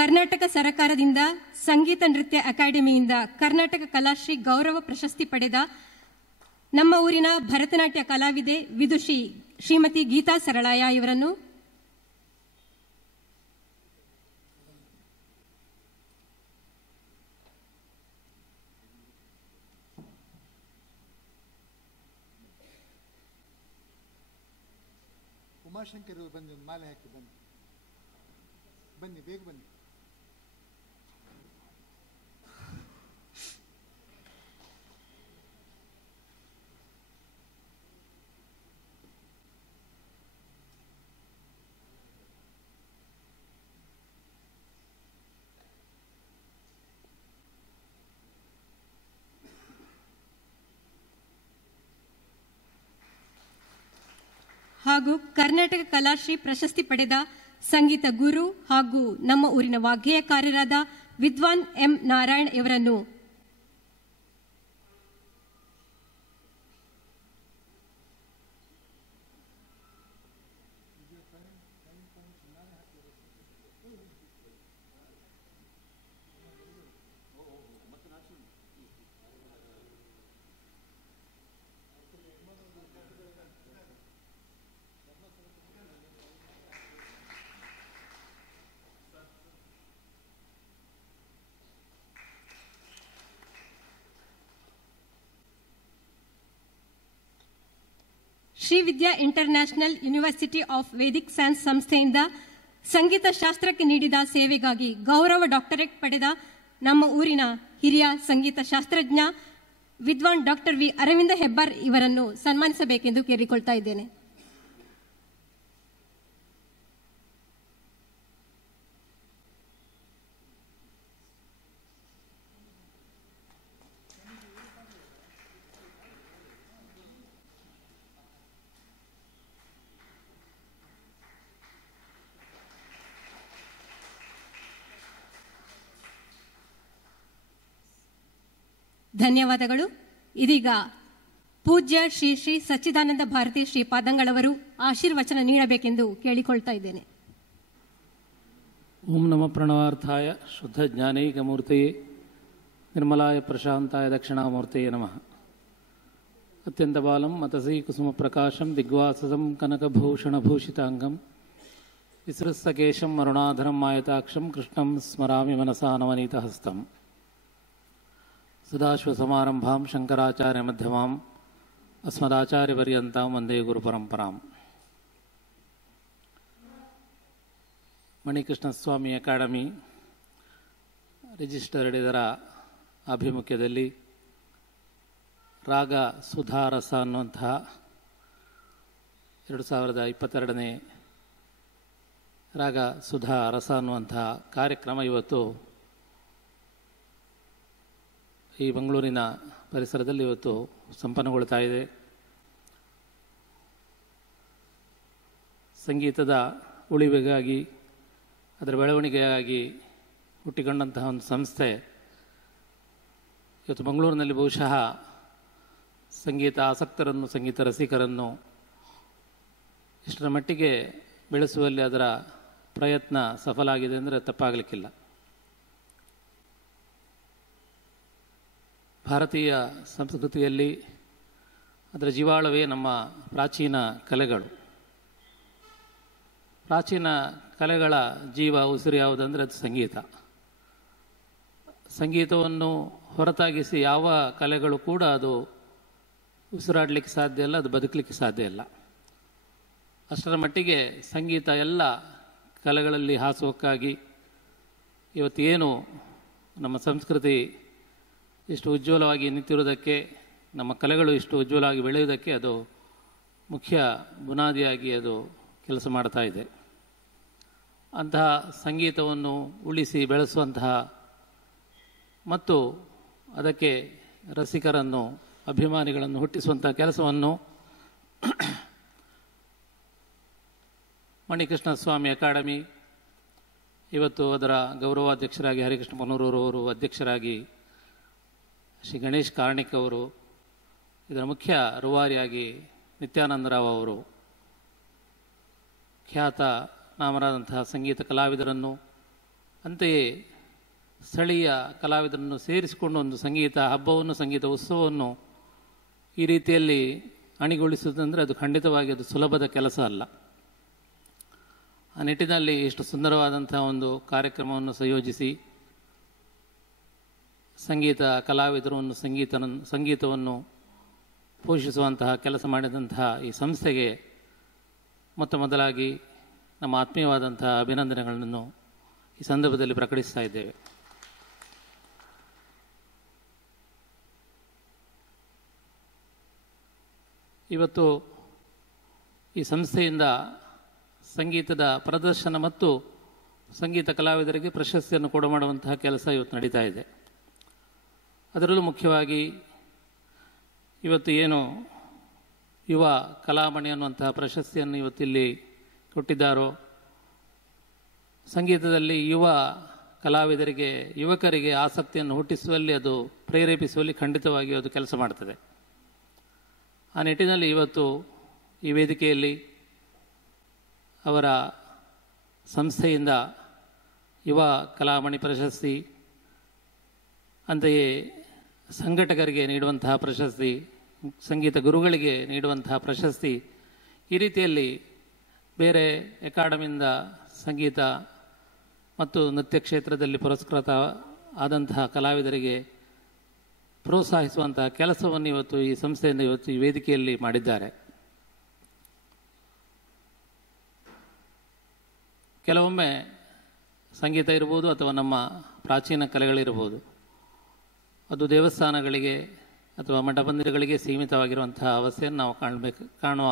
ಕರ್ನಾಟಕ ಸರ್ಕಾರದಿಂದ ಸಂಗೀತ ನೃತ್ಯ ಅಕಾಡೆಮಿಯಿಂದ ಕರ್ನಾಟಕ ಕಲಾಶ್ರೀ ಗೌರವ ಪ್ರಶಸ್ತಿ ಪಡೆದ ನಮ್ಮ ಊರಿನ ಭರತನಾಟ್ಯ ಕಲಾವಿದೆ ವಿದುಷಿ ಶ್ರೀಮತಿ ಗೀತಾ ಸರಳಾಯ ಇವರನ್ನು, ಉಮಾಶಂಕರ್ ಬಂದು ಒಂದು ಮಾಲೆ ಹಾಕಿ ಬನ್ನಿ ಬೇಗ ಬನ್ನಿ. ಹಾಗೂ ಕರ್ನಾಟಕ ಕಲಾಶ್ರೀ ಪ್ರಶಸ್ತಿ ಪಡೆದ ಸಂಗೀತ ಗುರು ಹಾಗೂ ನಮ್ಮ ಊರಿನ ವಾಗ್ಗೇಯಕಾರರಾದ ವಿದ್ವಾನ್ M ನಾರಾಯಣ್ ಇವರನ್ನು Shri Vidya international university of Vedic science ಸಂಸ್ಥೆಯಿಂದ ಸಂಗೀತ ಶಾಸ್ತ್ರಕ್ಕೆ ನೀಡಿದ ಸೇವೆಗಾಗಿ ಗೌರವ ಡಾಕ್ಟರೇಟ್ ಪಡೆದ ನಮ್ಮ ಊರಿನ ಹಿರಿಯ ಸಂಗೀತ ಶಾಸ್ತ್ರಜ್ಞ ವಿದ್ವಾನ್ ಡಾಕ್ಟರ್ ವಿ ಅರವಿಂದ ಹೆಬ್ಬಾರ್ ಇವರನ್ನು ಸನ್ಮಾನಿಸಬೇಕೆಂದು ಕೇಳಿಕೊಳ್ತಾ ಇದ್ದೇನೆ. ಧನ್ಯವಾದಗಳು. ಇದೀಗ ಪೂಜ್ಯ ಶ್ರೀ ಶ್ರೀ ಸಚ್ಚಿದಾನಂದ ಭಾರತಿ ಶ್ರೀಪಾದಂಗಳವರು ಆಶೀರ್ವಚನ ನೀಡಬೇಕೆಂದು ಕೇಳಿಕೊಳ್ತಾ ಇದ್ದೇನೆ. ಓಂ ನಮಃ ಪ್ರಣವಾರ್ಥಾಯ ಶುದ್ಧ ಜ್ಞಾನೈಕ ಮೂರ್ತಿಯೇ ನಿರ್ಮಲಾಯ ಪ್ರಶಾಂತಾಯ ದಕ್ಷಿಣಾಮೂರ್ತಿಯೇ ನಮಃ. ಅತ್ಯಂತ ಬಾಲಂ ಮತಸೀ ಕುಸುಮ ಪ್ರಕಾಶಂ ದಿಗ್ವಾಸದಂ ಕನಕಭೂಷಣಭೂಷಿತಾಂಗಂ ವಿಸೃಸ್ತಕೇಶಂ ಅರುಣಾಧರಂ ಮಾಯತಾಕ್ಷಂ ಕೃಷ್ಣಂ ಸ್ಮರಾಮಿ ಮನಸಾ ನವನೀತಹಸ್ತಂ. ಸದಾಶಿವಸಮಾರಂಭಾಂ ಶಂಕರಾಚಾರ್ಯ ಮಧ್ಯಮಾಂ ಅಸ್ಮದಾಚಾರ್ಯಪರ್ಯಂತಾಂ ವಂದೇ ಗುರುಪರಂಪರಾಂ. ಮಣಿಕೃಷ್ಣ ಸ್ವಾಮಿ ಅಕಾಡೆಮಿ ರಿಜಿಸ್ಟರ್ಡ್ ಇದರ ಆಭಿಮುಖ್ಯದಲ್ಲಿ ರಾಗ ಸುಧಾರಸ ಅನ್ನುವಂತಹ 2022ನೇ ರಾಗ ಸುಧಾ ರಸ ಅನ್ನುವಂತಹ ಕಾರ್ಯಕ್ರಮ ಇವತ್ತು ಈ ಬೆಂಗಳೂರಿನ ಪರಿಸರದಲ್ಲಿ ಇವತ್ತು ಸಂಪನ್ನಗೊಳ್ತಾ ಇದೆ. ಸಂಗೀತದ ಉಳಿವಿಗಾಗಿ ಅದರ ಬೆಳವಣಿಗೆಗಾಗಿ ಹುಟ್ಟಿಕೊಂಡಂತಹ ಒಂದು ಸಂಸ್ಥೆ ಇವತ್ತು ಬೆಂಗಳೂರಿನಲ್ಲಿ ಬಹುಶಃ ಸಂಗೀತ ಆಸಕ್ತರನ್ನು, ಸಂಗೀತ ರಸಿಕರನ್ನು ಇಷ್ಟರ ಮಟ್ಟಿಗೆ ಬೆಳೆಸುವಲ್ಲಿ ಅದರ ಪ್ರಯತ್ನ ಸಫಲ ಆಗಿದೆ ಅಂದರೆ ತಪ್ಪಾಗಲಿಕ್ಕಿಲ್ಲ. ಭಾರತೀಯ ಸಂಸ್ಕೃತಿಯಲ್ಲಿ ಅದರ ಜೀವಾಳವೇ ನಮ್ಮ ಪ್ರಾಚೀನ ಕಲೆಗಳು. ಪ್ರಾಚೀನ ಕಲೆಗಳ ಜೀವ ಉಸಿರು ಯಾವುದಂದರೆ ಅದು ಸಂಗೀತ. ಸಂಗೀತವನ್ನು ಹೊರತಾಗಿಸಿ ಯಾವ ಕಲೆಗಳು ಕೂಡ ಅದು ಉಸಿರಾಡಲಿಕ್ಕೆ ಸಾಧ್ಯ ಇಲ್ಲ, ಅದು ಬದುಕಲಿಕ್ಕೆ ಸಾಧ್ಯ ಇಲ್ಲ. ಅಷ್ಟರ ಮಟ್ಟಿಗೆ ಸಂಗೀತ ಎಲ್ಲ ಕಲೆಗಳಲ್ಲಿ ಹಾಸುಹೊಕ್ಕಾಗಿ ಇವತ್ತೇನು ನಮ್ಮ ಸಂಸ್ಕೃತಿ ಇಷ್ಟು ಉಜ್ವಲವಾಗಿ ನಿಂತಿರುವುದಕ್ಕೆ, ನಮ್ಮ ಕಲೆಗಳು ಇಷ್ಟು ಉಜ್ವಲವಾಗಿ ಬೆಳೆಯುವುದಕ್ಕೆ ಅದು ಮುಖ್ಯ ಬುನಾದಿಯಾಗಿ ಅದು ಕೆಲಸ ಮಾಡ್ತಾ ಇದೆ. ಅಂತಹ ಸಂಗೀತವನ್ನು ಉಳಿಸಿ ಬೆಳೆಸುವಂತಹ ಮತ್ತು ಅದಕ್ಕೆ ರಸಿಕರನ್ನು, ಅಭಿಮಾನಿಗಳನ್ನು ಹುಟ್ಟಿಸುವಂತಹ ಕೆಲಸವನ್ನು ಮಣಿಕೃಷ್ಣ ಸ್ವಾಮಿ ಅಕಾಡೆಮಿ ಇವತ್ತು ಅದರ ಗೌರವಾಧ್ಯಕ್ಷರಾಗಿ ಹರಿಕೃಷ್ಣ ಪನೂರವರು ಅಧ್ಯಕ್ಷರಾಗಿ, ಶ್ರೀ ಗಣೇಶ್ ಕಾರ್ಣಿಕ್ ಅವರು ಇದರ ಮುಖ್ಯ ರೂವಾರಿಯಾಗಿ, ನಿತ್ಯಾನಂದರಾವ್ ಅವರು ಖ್ಯಾತ ನಾಮರಾದಂತಹ ಸಂಗೀತ ಕಲಾವಿದರನ್ನು, ಅಂತೆಯೇ ಸ್ಥಳೀಯ ಕಲಾವಿದರನ್ನು ಸೇರಿಸಿಕೊಂಡು ಒಂದು ಸಂಗೀತ ಹಬ್ಬವನ್ನು, ಸಂಗೀತ ಉತ್ಸವವನ್ನು ಈ ರೀತಿಯಲ್ಲಿ ಅಣಿಗೊಳಿಸುವುದಂದರೆ ಅದು ಖಂಡಿತವಾಗಿ ಅದು ಸುಲಭದ ಕೆಲಸ ಅಲ್ಲ. ಆ ನಿಟ್ಟಿನಲ್ಲಿ ಇಷ್ಟು ಸುಂದರವಾದಂತಹ ಒಂದು ಕಾರ್ಯಕ್ರಮವನ್ನು ಸಂಯೋಜಿಸಿ ಸಂಗೀತ ಕಲಾವಿದರನ್ನು, ಸಂಗೀತವನ್ನು ಪೋಷಿಸುವಂತಹ ಕೆಲಸ ಮಾಡಿದಂತಹ ಈ ಸಂಸ್ಥೆಗೆ ಮೊದಲಾಗಿ ನಮ್ಮ ಆತ್ಮೀಯವಾದಂತಹ ಅಭಿನಂದನೆಗಳನ್ನು ಈ ಸಂದರ್ಭದಲ್ಲಿ ಪ್ರಕಟಿಸ್ತಾ ಇದ್ದೇವೆ. ಇವತ್ತು ಈ ಸಂಸ್ಥೆಯಿಂದ ಸಂಗೀತದ ಪ್ರದರ್ಶನ ಮತ್ತು ಸಂಗೀತ ಕಲಾವಿದರಿಗೆ ಪ್ರಶಸ್ತಿಯನ್ನು ಕೊಡಮಾಡುವಂತಹ ಕೆಲಸ ಇವತ್ತು ನಡೀತಾ ಇದೆ. ಅದರಲ್ಲೂ ಮುಖ್ಯವಾಗಿ ಇವತ್ತು ಏನು ಯುವ ಕಲಾಮಣಿ ಅನ್ನುವಂತಹ ಪ್ರಶಸ್ತಿಯನ್ನು ಇವತ್ತಿಲ್ಲಿ ಕೊಟ್ಟಿದ್ದಾರೋ, ಸಂಗೀತದಲ್ಲಿ ಯುವ ಕಲಾವಿದರಿಗೆ, ಯುವಕರಿಗೆ ಆಸಕ್ತಿಯನ್ನು ಹುಟ್ಟಿಸುವಲ್ಲಿ, ಅದು ಪ್ರೇರೇಪಿಸುವಲ್ಲಿ ಖಂಡಿತವಾಗಿ ಅದು ಕೆಲಸ ಮಾಡ್ತದೆ. ಆ ನಿಟ್ಟಿನಲ್ಲಿ ಇವತ್ತು ಈ ವೇದಿಕೆಯಲ್ಲಿ ಅವರ ಸಂಸ್ಥೆಯಿಂದ ಯುವ ಕಲಾಮಣಿ ಪ್ರಶಸ್ತಿ, ಅಂತೆಯೇ ಸಂಘಟಕರಿಗೆ ನೀಡುವಂತಹ ಪ್ರಶಸ್ತಿ, ಸಂಗೀತ ಗುರುಗಳಿಗೆ ನೀಡುವಂತಹ ಪ್ರಶಸ್ತಿ, ಈ ರೀತಿಯಲ್ಲಿ ಬೇರೆ ಅಕಾಡೆಮಿಯಿಂದ ಸಂಗೀತ ಮತ್ತು ನೃತ್ಯ ಕ್ಷೇತ್ರದಲ್ಲಿ ಪುರಸ್ಕೃತ ಆದಂತಹ ಕಲಾವಿದರಿಗೆ ಪ್ರೋತ್ಸಾಹಿಸುವಂತಹ ಕೆಲಸವನ್ನು ಇವತ್ತು ಈ ಸಂಸ್ಥೆಯಿಂದ ಇವತ್ತು ಈ ವೇದಿಕೆಯಲ್ಲಿ ಮಾಡಿದ್ದಾರೆ. ಕೆಲವೊಮ್ಮೆ ಸಂಗೀತ ಇರ್ಬೋದು ಅಥವಾ ನಮ್ಮ ಪ್ರಾಚೀನ ಕಲೆಗಳಿರ್ಬೋದು, ಅದು ದೇವಸ್ಥಾನಗಳಿಗೆ ಅಥವಾ ಮಠಮಂದಿರಗಳಿಗೆ ಸೀಮಿತವಾಗಿರುವಂತಹ ಅವಸ್ಥೆಯನ್ನು ನಾವು ಕಾಣುವ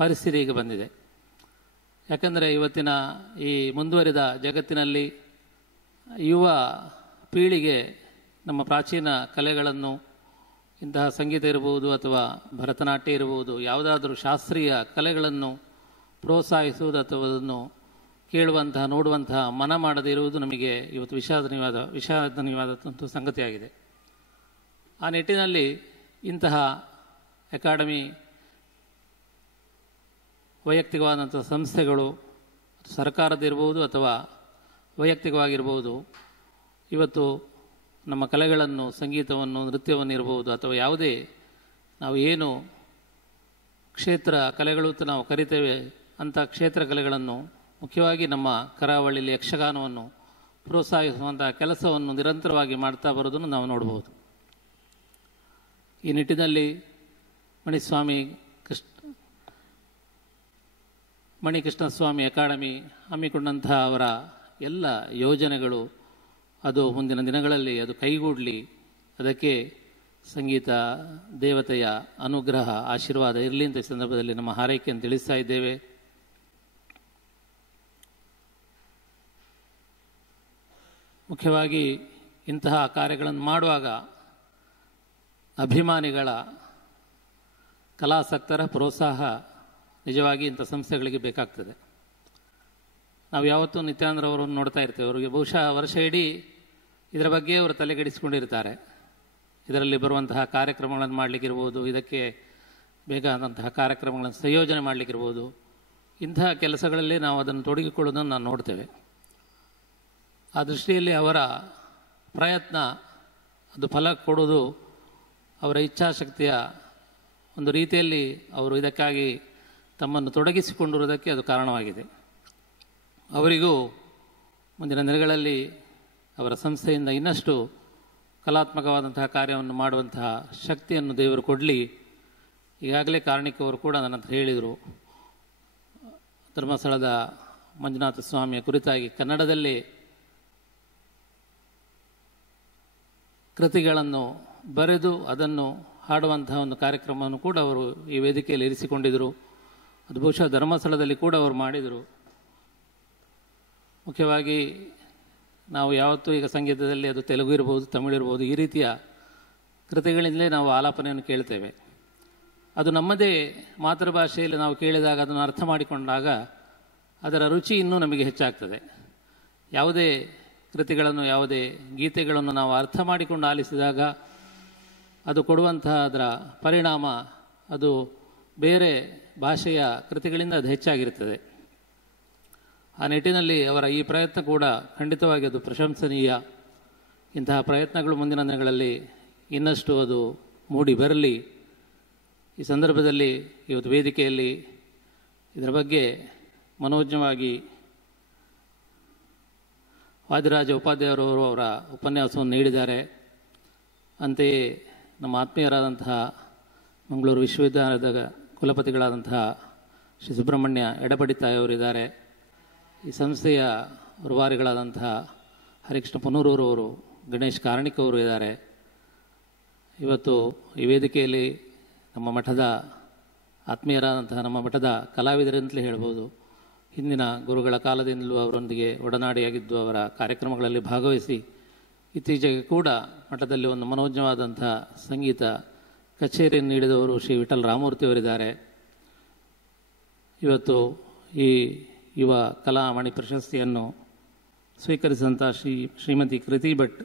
ಪರಿಸ್ಥಿತಿ ಈಗ ಬಂದಿದೆ. ಯಾಕಂದರೆ ಇವತ್ತಿನ ಈ ಮುಂದುವರಿದ ಜಗತ್ತಿನಲ್ಲಿ ಯುವ ಪೀಳಿಗೆ ನಮ್ಮ ಪ್ರಾಚೀನ ಕಲೆಗಳನ್ನು, ಇಂತಹ ಸಂಗೀತ ಇರಬಹುದು ಅಥವಾ ಭರತನಾಟ್ಯ ಇರಬಹುದು, ಯಾವುದಾದರೂ ಶಾಸ್ತ್ರೀಯ ಕಲೆಗಳನ್ನು ಪ್ರೋತ್ಸಾಹಿಸುವುದು ಅಥವಾ ಅದನ್ನು ಕೇಳುವಂತಹ, ನೋಡುವಂತಹ ಮನ ಮಾಡದೇ ಇರುವುದು ನಮಗೆ ಇವತ್ತು ವಿಷಾದನೀಯವಾದಂಥ ಸಂಗತಿಯಾಗಿದೆ. ಆ ನಿಟ್ಟಿನಲ್ಲಿ ಇಂತಹ ಅಕಾಡೆಮಿ, ವೈಯಕ್ತಿಕವಾದಂಥ ಸಂಸ್ಥೆಗಳು, ಸರ್ಕಾರದಿರ್ಬೋದು ಅಥವಾ ವೈಯಕ್ತಿಕವಾಗಿರ್ಬೋದು, ಇವತ್ತು ನಮ್ಮ ಕಲೆಗಳನ್ನು, ಸಂಗೀತವನ್ನು, ನೃತ್ಯವನ್ನು ಇರಬಹುದು ಅಥವಾ ಯಾವುದೇ ನಾವು ಏನು ಕ್ಷೇತ್ರ ಕಲೆಗಳು ಅಂತ ನಾವು ಕರಿತೇವೆ ಅಂಥ ಕ್ಷೇತ್ರ ಕಲೆಗಳನ್ನು, ಮುಖ್ಯವಾಗಿ ನಮ್ಮ ಕರಾವಳಿಯಲ್ಲಿ ಯಕ್ಷಗಾನವನ್ನು ಪ್ರೋತ್ಸಾಹಿಸುವಂತಹ ಕೆಲಸವನ್ನು ನಿರಂತರವಾಗಿ ಮಾಡ್ತಾ ಬರೋದನ್ನು ನಾವು ನೋಡಬಹುದು. ಈ ನಿಟ್ಟಿನಲ್ಲಿ ಮಣಿಕೃಷ್ಣಸ್ವಾಮಿ ಅಕಾಡೆಮಿ ಹಮ್ಮಿಕೊಂಡಂತಹ ಅವರ ಎಲ್ಲ ಯೋಜನೆಗಳು ಅದು ಮುಂದಿನ ದಿನಗಳಲ್ಲಿ ಅದು ಕೈಗೂಡಲಿ, ಅದಕ್ಕೆ ಸಂಗೀತ ದೇವತೆಯ ಅನುಗ್ರಹ, ಆಶೀರ್ವಾದ ಇರಲಿ ಅಂತ ಈ ಸಂದರ್ಭದಲ್ಲಿ ನಮ್ಮ ಹಾರೈಕೆಯನ್ನು ತಿಳಿಸ್ತಾ ಇದ್ದೇವೆ. ಮುಖ್ಯವಾಗಿ ಇಂತಹ ಕಾರ್ಯಗಳನ್ನು ಮಾಡುವಾಗ ಅಭಿಮಾನಿಗಳ, ಕಲಾಸಕ್ತರ ಪ್ರೋತ್ಸಾಹ ನಿಜವಾಗಿ ಇಂಥ ಸಂಸ್ಥೆಗಳಿಗೆ ಬೇಕಾಗ್ತದೆ. ನಾವು ಯಾವತ್ತೂ ನಿತ್ಯಾನಂದ್ರ ಅವರನ್ನು ನೋಡ್ತಾ ಇರ್ತೇವೆ. ಅವರಿಗೆ ಬಹುಶಃ ವರ್ಷ ಇಡೀ ಇದರ ಬಗ್ಗೆ ಅವರು ತಲೆಗೆಡಿಸಿಕೊಂಡಿರ್ತಾರೆ. ಇದರಲ್ಲಿ ಬರುವಂತಹ ಕಾರ್ಯಕ್ರಮಗಳನ್ನು ಮಾಡಲಿಕ್ಕಿರ್ಬೋದು, ಇದಕ್ಕೆ ಬೇಕಾದಂತಹ ಕಾರ್ಯಕ್ರಮಗಳನ್ನು ಸಂಯೋಜನೆ ಮಾಡಲಿಕ್ಕಿರ್ಬೋದು, ಇಂತಹ ಕೆಲಸಗಳಲ್ಲಿ ನಾವು ಅದನ್ನು ತೊಡಗಿಕೊಳ್ಳೋದನ್ನು ನಾವು ನೋಡ್ತೇವೆ. ಆ ದೃಷ್ಟಿಯಲ್ಲಿ ಅವರ ಪ್ರಯತ್ನ ಅದು ಫಲ ಕೊಡೋದು ಅವರ ಇಚ್ಛಾಶಕ್ತಿಯ ಒಂದು ರೀತಿಯಲ್ಲಿ ಅವರು ಇದಕ್ಕಾಗಿ ತಮ್ಮನ್ನು ತೊಡಗಿಸಿಕೊಂಡಿರುವುದಕ್ಕೆ ಅದು ಕಾರಣವಾಗಿದೆ. ಅವರಿಗೂ ಮುಂದಿನ ದಿನಗಳಲ್ಲಿ ಅವರ ಸಂಸ್ಥೆಯಿಂದ ಇನ್ನಷ್ಟು ಕಲಾತ್ಮಕವಾದಂತಹ ಕಾರ್ಯವನ್ನು ಮಾಡುವಂತಹ ಶಕ್ತಿಯನ್ನು ದೇವರು ಕೊಡಲಿ. ಈಗಾಗಲೇ ಕಾರಣಿಕವರು ಕೂಡ ನನ್ನ ಹತ್ರ ಹೇಳಿದರು, ಧರ್ಮಸ್ಥಳದ ಮಂಜುನಾಥ ಸ್ವಾಮಿಯ ಕುರಿತಾಗಿ ಕನ್ನಡದಲ್ಲಿ ಕೃತಿಗಳನ್ನು ಬರೆದು ಅದನ್ನು ಹಾಡುವಂತಹ ಒಂದು ಕಾರ್ಯಕ್ರಮವನ್ನು ಕೂಡ ಅವರು ಈ ವೇದಿಕೆಯಲ್ಲಿ ಇರಿಸಿಕೊಂಡಿದ್ದರು. ಅದು ಬಹುಶಃ ಧರ್ಮಸ್ಥಳದಲ್ಲಿ ಕೂಡ ಅವರು ಮಾಡಿದರು. ಮುಖ್ಯವಾಗಿ ನಾವು ಯಾವತ್ತೂ ಈಗ ಸಂಗೀತದಲ್ಲಿ ಅದು ತೆಲುಗು ಇರ್ಬೋದು, ತಮಿಳು ಇರ್ಬೋದು, ಈ ರೀತಿಯ ಕೃತಿಗಳಿಂದಲೇ ನಾವು ಆಲಾಪನೆಯನ್ನು ಕೇಳ್ತೇವೆ. ಅದು ನಮ್ಮದೇ ಮಾತೃಭಾಷೆಯಲ್ಲಿ ನಾವು ಕೇಳಿದಾಗ, ಅದನ್ನು ಅರ್ಥ ಮಾಡಿಕೊಂಡಾಗ ಅದರ ರುಚಿ ಇನ್ನೂ ನಮಗೆ ಹೆಚ್ಚಾಗ್ತದೆ. ಯಾವುದೇ ಕೃತಿಗಳನ್ನು, ಯಾವುದೇ ಗೀತೆಗಳನ್ನು ನಾವು ಅರ್ಥ ಮಾಡಿಕೊಂಡು ಆಲಿಸಿದಾಗ ಅದು ಕೊಡುವಂತಹ ಅದರ ಪರಿಣಾಮ ಅದು ಬೇರೆ ಭಾಷೆಯ ಕೃತಿಗಳಿಂದ ಅದು ಹೆಚ್ಚಾಗಿರುತ್ತದೆ. ಆ ನಿಟ್ಟಿನಲ್ಲಿ ಅವರ ಈ ಪ್ರಯತ್ನ ಕೂಡ ಖಂಡಿತವಾಗಿ ಅದು ಪ್ರಶಂಸನೀಯ. ಇಂತಹ ಪ್ರಯತ್ನಗಳು ಮುಂದಿನ ದಿನಗಳಲ್ಲಿ ಇನ್ನಷ್ಟು ಅದು ಮೂಡಿ ಬರಲಿ. ಈ ಸಂದರ್ಭದಲ್ಲಿ ಇವತ್ತು ವೇದಿಕೆಯಲ್ಲಿ ಇದರ ಬಗ್ಗೆ ಮನೋಜ್ಞವಾಗಿ ವಾದಿರಾಜ ಉಪಾಧ್ಯಾಯರವರು ಅವರ ಉಪನ್ಯಾಸವನ್ನು ನೀಡಿದ್ದಾರೆ. ಅಂತೆಯೇ ನಮ್ಮ ಆತ್ಮೀಯರಾದಂತಹ ಮಂಗಳೂರು ವಿಶ್ವವಿದ್ಯಾಲಯದ ಕುಲಪತಿಗಳಾದಂತಹ ಶ್ರೀ ಸುಬ್ರಹ್ಮಣ್ಯ ಎಡಪಡಿತಾಯವರಿದ್ದಾರೆ. ಈ ಸಂಸ್ಥೆಯ ರೂವಾರಿಗಳಾದಂತಹ ಹರಿಕೃಷ್ಣ ಪುನೂರೂರವರು, ಗಣೇಶ್ ಕಾರಣಿಕ್ ಅವರು ಇದ್ದಾರೆ. ಇವತ್ತು ಈ ವೇದಿಕೆಯಲ್ಲಿ ನಮ್ಮ ಮಠದ ಆತ್ಮೀಯರಾದಂತಹ ನಮ್ಮ ಮಠದ ಕಲಾವಿದರಂತಲೇ ಹೇಳ್ಬೋದು. ಹಿಂದಿನ ಗುರುಗಳ ಕಾಲದಿಂದಲೂ ಅವರೊಂದಿಗೆ ಒಡನಾಡಿಯಾಗಿದ್ದು, ಅವರ ಕಾರ್ಯಕ್ರಮಗಳಲ್ಲಿ ಭಾಗವಹಿಸಿ ಇತ್ತೀಚೆಗೆ ಕೂಡ ಮಠದಲ್ಲಿ ಒಂದು ಮನೋಜ್ಞವಾದಂಥ ಸಂಗೀತ ಕಚೇರಿಯನ್ನು ನೀಡಿದವರು ಶ್ರೀ ವಿಠಲ್ ರಾಮಮೂರ್ತಿಯವರಿದ್ದಾರೆ. ಇವತ್ತು ಈ ಯುವ ಕಲಾಮಣಿ ಪ್ರಶಸ್ತಿಯನ್ನು ಸ್ವೀಕರಿಸಿದಂಥ ಶ್ರೀಮತಿ ಕೃತಿ ಭಟ್,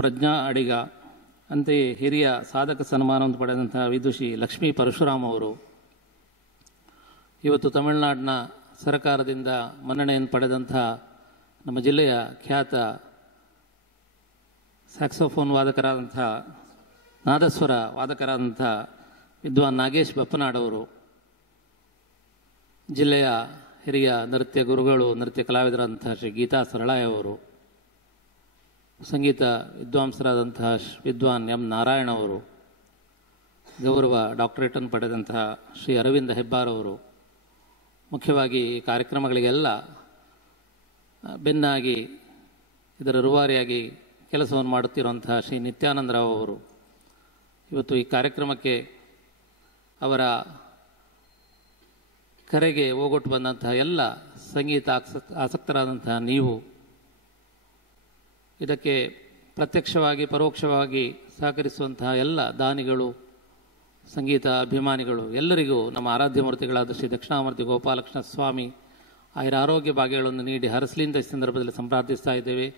ಪ್ರಜ್ಞಾ ಅಡಿಗ, ಅಂತೆಯೇ ಹಿರಿಯ ಸಾಧಕ ಸನ್ಮಾನವನ್ನು ಪಡೆದಂತಹ ವಿದುಷಿ ಲಕ್ಷ್ಮೀ ಪರಶುರಾಮ್ ಅವರು, ಇವತ್ತು ತಮಿಳುನಾಡಿನ ಸರ್ಕಾರದಿಂದ ಮನ್ನಣೆಯನ್ನು ಪಡೆದಂಥ ನಮ್ಮ ಜಿಲ್ಲೆಯ ಖ್ಯಾತ ಸ್ಯಾಕ್ಸೋಫೋನ್ ವಾದಕರಾದಂಥ, ನಾದಸ್ವರ ವಾದಕರಾದಂಥ ವಿದ್ವಾನ್ ನಾಗೇಶ್ ಬಪ್ಪನಾಡವರು, ಜಿಲ್ಲೆಯ ಹಿರಿಯ ನೃತ್ಯ ಗುರುಗಳು, ನೃತ್ಯ ಕಲಾವಿದರಾದಂಥ ಶ್ರೀ ಗೀತಾ ಸರಳಾಯ್ ಅವರು, ಸಂಗೀತ ವಿದ್ವಾಂಸರಾದಂತಹ ವಿದ್ವಾನ್ ಎಂ ನಾರಾಯಣ ಅವರು, ಗೌರವ ಡಾಕ್ಟರೇಟನ್ನು ಪಡೆದಂತಹ ಶ್ರೀ ಅರವಿಂದ ಹೆಬ್ಬಾರ್ ಅವರು, ಮುಖ್ಯವಾಗಿ ಈ ಕಾರ್ಯಕ್ರಮಗಳಿಗೆಲ್ಲ ಬೆನ್ನಾಗಿ ಇದರ ರೂವಾರಿಯಾಗಿ ಕೆಲಸವನ್ನು ಮಾಡುತ್ತಿರುವಂತಹ ಶ್ರೀ ನಿತ್ಯಾನಂದರಾವ್ ಅವರು ಇವತ್ತು ಈ ಕಾರ್ಯಕ್ರಮಕ್ಕೆ ಅವರ ಕರೆಗೆ ಓಗೊಟ್ಟು ಬಂದಂತಹ ಎಲ್ಲ ಸಂಗೀತ ಆಸಕ್ತರಾದಂತಹ ನೀವು ಇದಕ್ಕೆ ಪ್ರತ್ಯಕ್ಷವಾಗಿ ಪರೋಕ್ಷವಾಗಿ ಸಹಕರಿಸುವಂತಹ ಎಲ್ಲ ದಾನಿಗಳು, ಸಂಗೀತ ಅಭಿಮಾನಿಗಳು ಎಲ್ಲರಿಗೂ ನಮ್ಮ ಆರಾಧ್ಯ ಮೂರ್ತಿಗಳಾದ ಶ್ರೀ ದಕ್ಷಿಣಾಮೂರ್ತಿ ಗೋಪಾಲಕೃಷ್ಣ ಸ್ವಾಮಿ ಆಯುರ ಆರೋಗ್ಯ ಭಾಗ್ಯಗಳನ್ನು ನೀಡಿ ಹರಸಲಿಂದ ಈ ಸಂದರ್ಭದಲ್ಲಿ ಸಂಪ್ರಾರ್ಥಿಸ್ತಾ ಇದ್ದೇವೆ.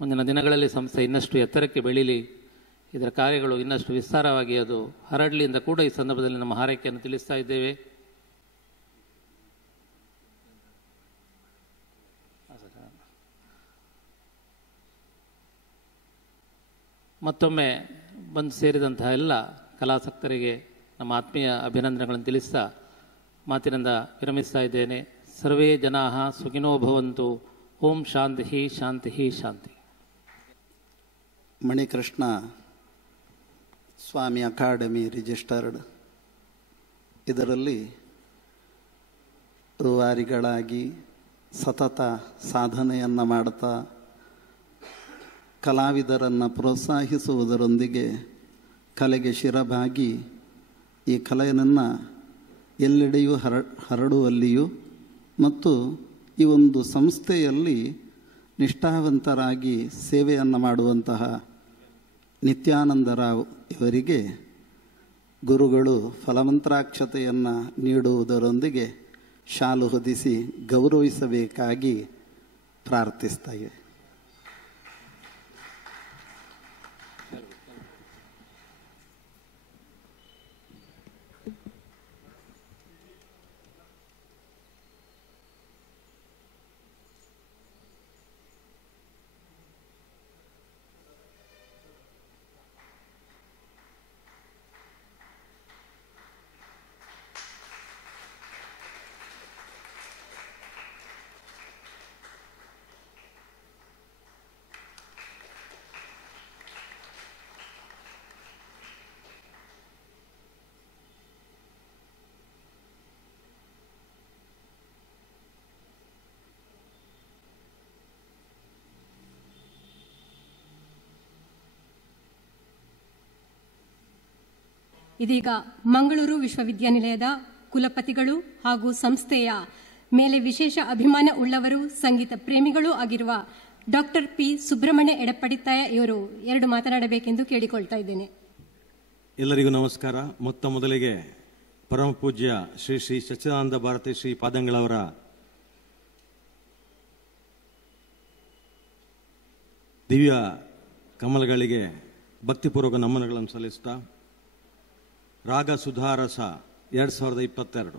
ಮುಂದಿನ ದಿನಗಳಲ್ಲಿ ಸಂಸ್ಥೆ ಇನ್ನಷ್ಟು ಎತ್ತರಕ್ಕೆ ಬೆಳೀಲಿ, ಇದರ ಕಾರ್ಯಗಳು ಇನ್ನಷ್ಟು ವಿಸ್ತಾರವಾಗಿ ಅದು ಹರಡಲಿಂದ ಕೂಡ ಈ ಸಂದರ್ಭದಲ್ಲಿ ನಮ್ಮ ಹಾರೈಕೆಯನ್ನು ತಿಳಿಸ್ತಾ ಇದ್ದೇವೆ. ಮತ್ತೊಮ್ಮೆ ಬಂದು ಸೇರಿದಂತಹ ಎಲ್ಲ ಕಲಾಸಕ್ತರಿಗೆ ನಮ್ಮ ಆತ್ಮೀಯ ಅಭಿನಂದನೆಗಳನ್ನು ತಿಳಿಸ್ತಾ ಮಾತಿನಿಂದ ವಿರಮಿಸ್ತಾ ಇದ್ದೇನೆ. ಸರ್ವೇ ಜನಾಃ ಸುಖಿನೋ ಭವಂತು. ಓಂ ಶಾಂತಿ ಶಾಂತಿ ಶಾಂತಿ. ಮಣಿಕೃಷ್ಣ ಸ್ವಾಮಿ ಅಕಾಡೆಮಿ ರಿಜಿಸ್ಟರ್ಡ್ ಇದರಲ್ಲಿ ರೂವಾರಿಗಳಾಗಿ ಸತತ ಸಾಧನೆಯನ್ನು ಮಾಡ್ತಾ ಕಲಾವಿದರನ್ನು ಪ್ರೋತ್ಸಾಹಿಸುವುದರೊಂದಿಗೆ ಕಲೆಗೆ ಶಿರಬಾಗಿ ಈ ಕಲೆಯನ್ನು ಎಲ್ಲೆಡೆಯೂ ಹರಡುವಲ್ಲಿಯೂ ಮತ್ತು ಈ ಒಂದು ಸಂಸ್ಥೆಯಲ್ಲಿ ನಿಷ್ಠಾವಂತರಾಗಿ ಸೇವೆಯನ್ನು ಮಾಡುವಂತಹ ನಿತ್ಯಾನಂದರಾವ್ ಇವರಿಗೆ ಗುರುಗಳು ಫಲಮಂತ್ರಾಕ್ಷತೆಯನ್ನು ನೀಡುವುದರೊಂದಿಗೆ ಶಾಲು ಹೊದಿಸಿ ಗೌರವಿಸಬೇಕಾಗಿ ಪ್ರಾರ್ಥಿಸ್ತೇವೆ. ಇದೀಗ ಮಂಗಳೂರು ವಿಶ್ವವಿದ್ಯಾನಿಲಯದ ಕುಲಪತಿಗಳು ಹಾಗೂ ಸಂಸ್ಥೆಯ ಮೇಲೆ ವಿಶೇಷ ಅಭಿಮಾನ ಉಳ್ಳವರು, ಸಂಗೀತ ಪ್ರೇಮಿಗಳೂ ಆಗಿರುವ ಡಾಕ್ಟರ್ ಪಿ ಸುಬ್ರಹ್ಮಣ್ಯ ಎಡಪಡಿತ್ತಾಯ ಇವರು ಎರಡು ಮಾತನಾಡಬೇಕೆಂದು ಕೇಳಿಕೊಳ್ತಾ ಇದ್ದೇನೆ. ಎಲ್ಲರಿಗೂ ನಮಸ್ಕಾರ. ಮೊದಲಿಗೆ ಪರಮ ಪೂಜ್ಯ ಶ್ರೀ ಶ್ರೀ ಸಚ್ಚಿದಾನಂದ ಭಾರತಿ ಶ್ರೀ ಪಾದಂಗಳವರ ದಿವ್ಯ ಕಮಲಗಳಿಗೆ ಭಕ್ತಿಪೂರ್ವಕ ನಮನಗಳನ್ನು ಸಲ್ಲಿಸುತ್ತಾ ರಾಗ ಸುಧಾರಸ 2022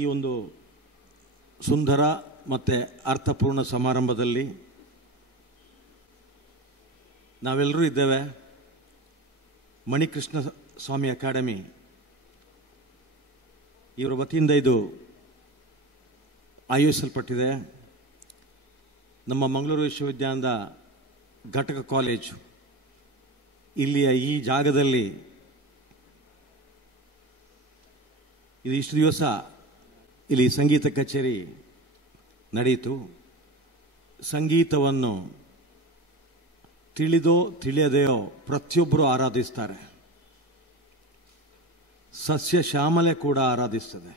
ಈ ಒಂದು ಸುಂದರ ಮತ್ತು ಅರ್ಥಪೂರ್ಣ ಸಮಾರಂಭದಲ್ಲಿ ನಾವೆಲ್ಲರೂ ಇದ್ದೇವೆ. ಮಣಿಕೃಷ್ಣ ಸ್ವಾಮಿ ಅಕಾಡೆಮಿ ಇವರ ವತಿಯಿಂದ ಇದು ಆಯೋಜಿಸಲ್ಪಟ್ಟಿದೆ. ನಮ್ಮ ಮಂಗಳೂರು ವಿಶ್ವವಿದ್ಯಾಲಯದ ಘಟಕ ಕಾಲೇಜು ಇಲ್ಲಿಯ ಈ ಜಾಗದಲ್ಲಿ ಇದು ಇಷ್ಟು ದಿವಸ ಇಲ್ಲಿ ಸಂಗೀತ ಕಚೇರಿ ನಡೆಯಿತು. ಸಂಗೀತವನ್ನು ತಿಳಿದೋ ತಿಳಿಯದೆಯೋ ಪ್ರತಿಯೊಬ್ಬರು ಆರಾಧಿಸ್ತಾರೆ. ಸಸ್ಯ ಶ್ಯಾಮಲೆ ಕೂಡ ಆರಾಧಿಸ್ತದೆ.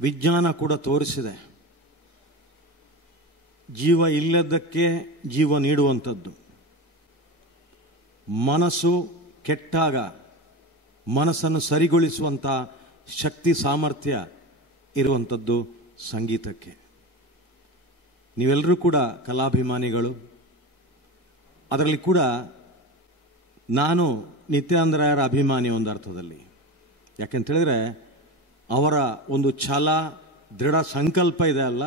ವಿಜ್ಞಾನ ಕೂಡ ತೋರಿಸಿದೆ ಜೀವ ಇಲ್ಲದಕ್ಕೆ ಜೀವ ನೀಡುವಂಥದ್ದು. ಮನಸ್ಸು ಕೆಟ್ಟಾಗ ಮನಸ್ಸನ್ನು ಸರಿಗೊಳಿಸುವಂಥ ಶಕ್ತಿ ಸಾಮರ್ಥ್ಯ ಇರುವಂಥದ್ದು ಸಂಗೀತಕ್ಕೆ. ನೀವೆಲ್ಲರೂ ಕೂಡ ಕಲಾಭಿಮಾನಿಗಳು. ಅದರಲ್ಲಿ ಕೂಡ ನಾನು ನಿತ್ಯಾನಂದರಾಯರ ಅಭಿಮಾನಿ ಒಂದು ಅರ್ಥದಲ್ಲಿ. ಯಾಕೆಂತೇಳಿದ್ರೆ ಅವರ ಒಂದು ಛಲ, ದೃಢ ಸಂಕಲ್ಪ ಇದೆ ಅಲ್ಲ,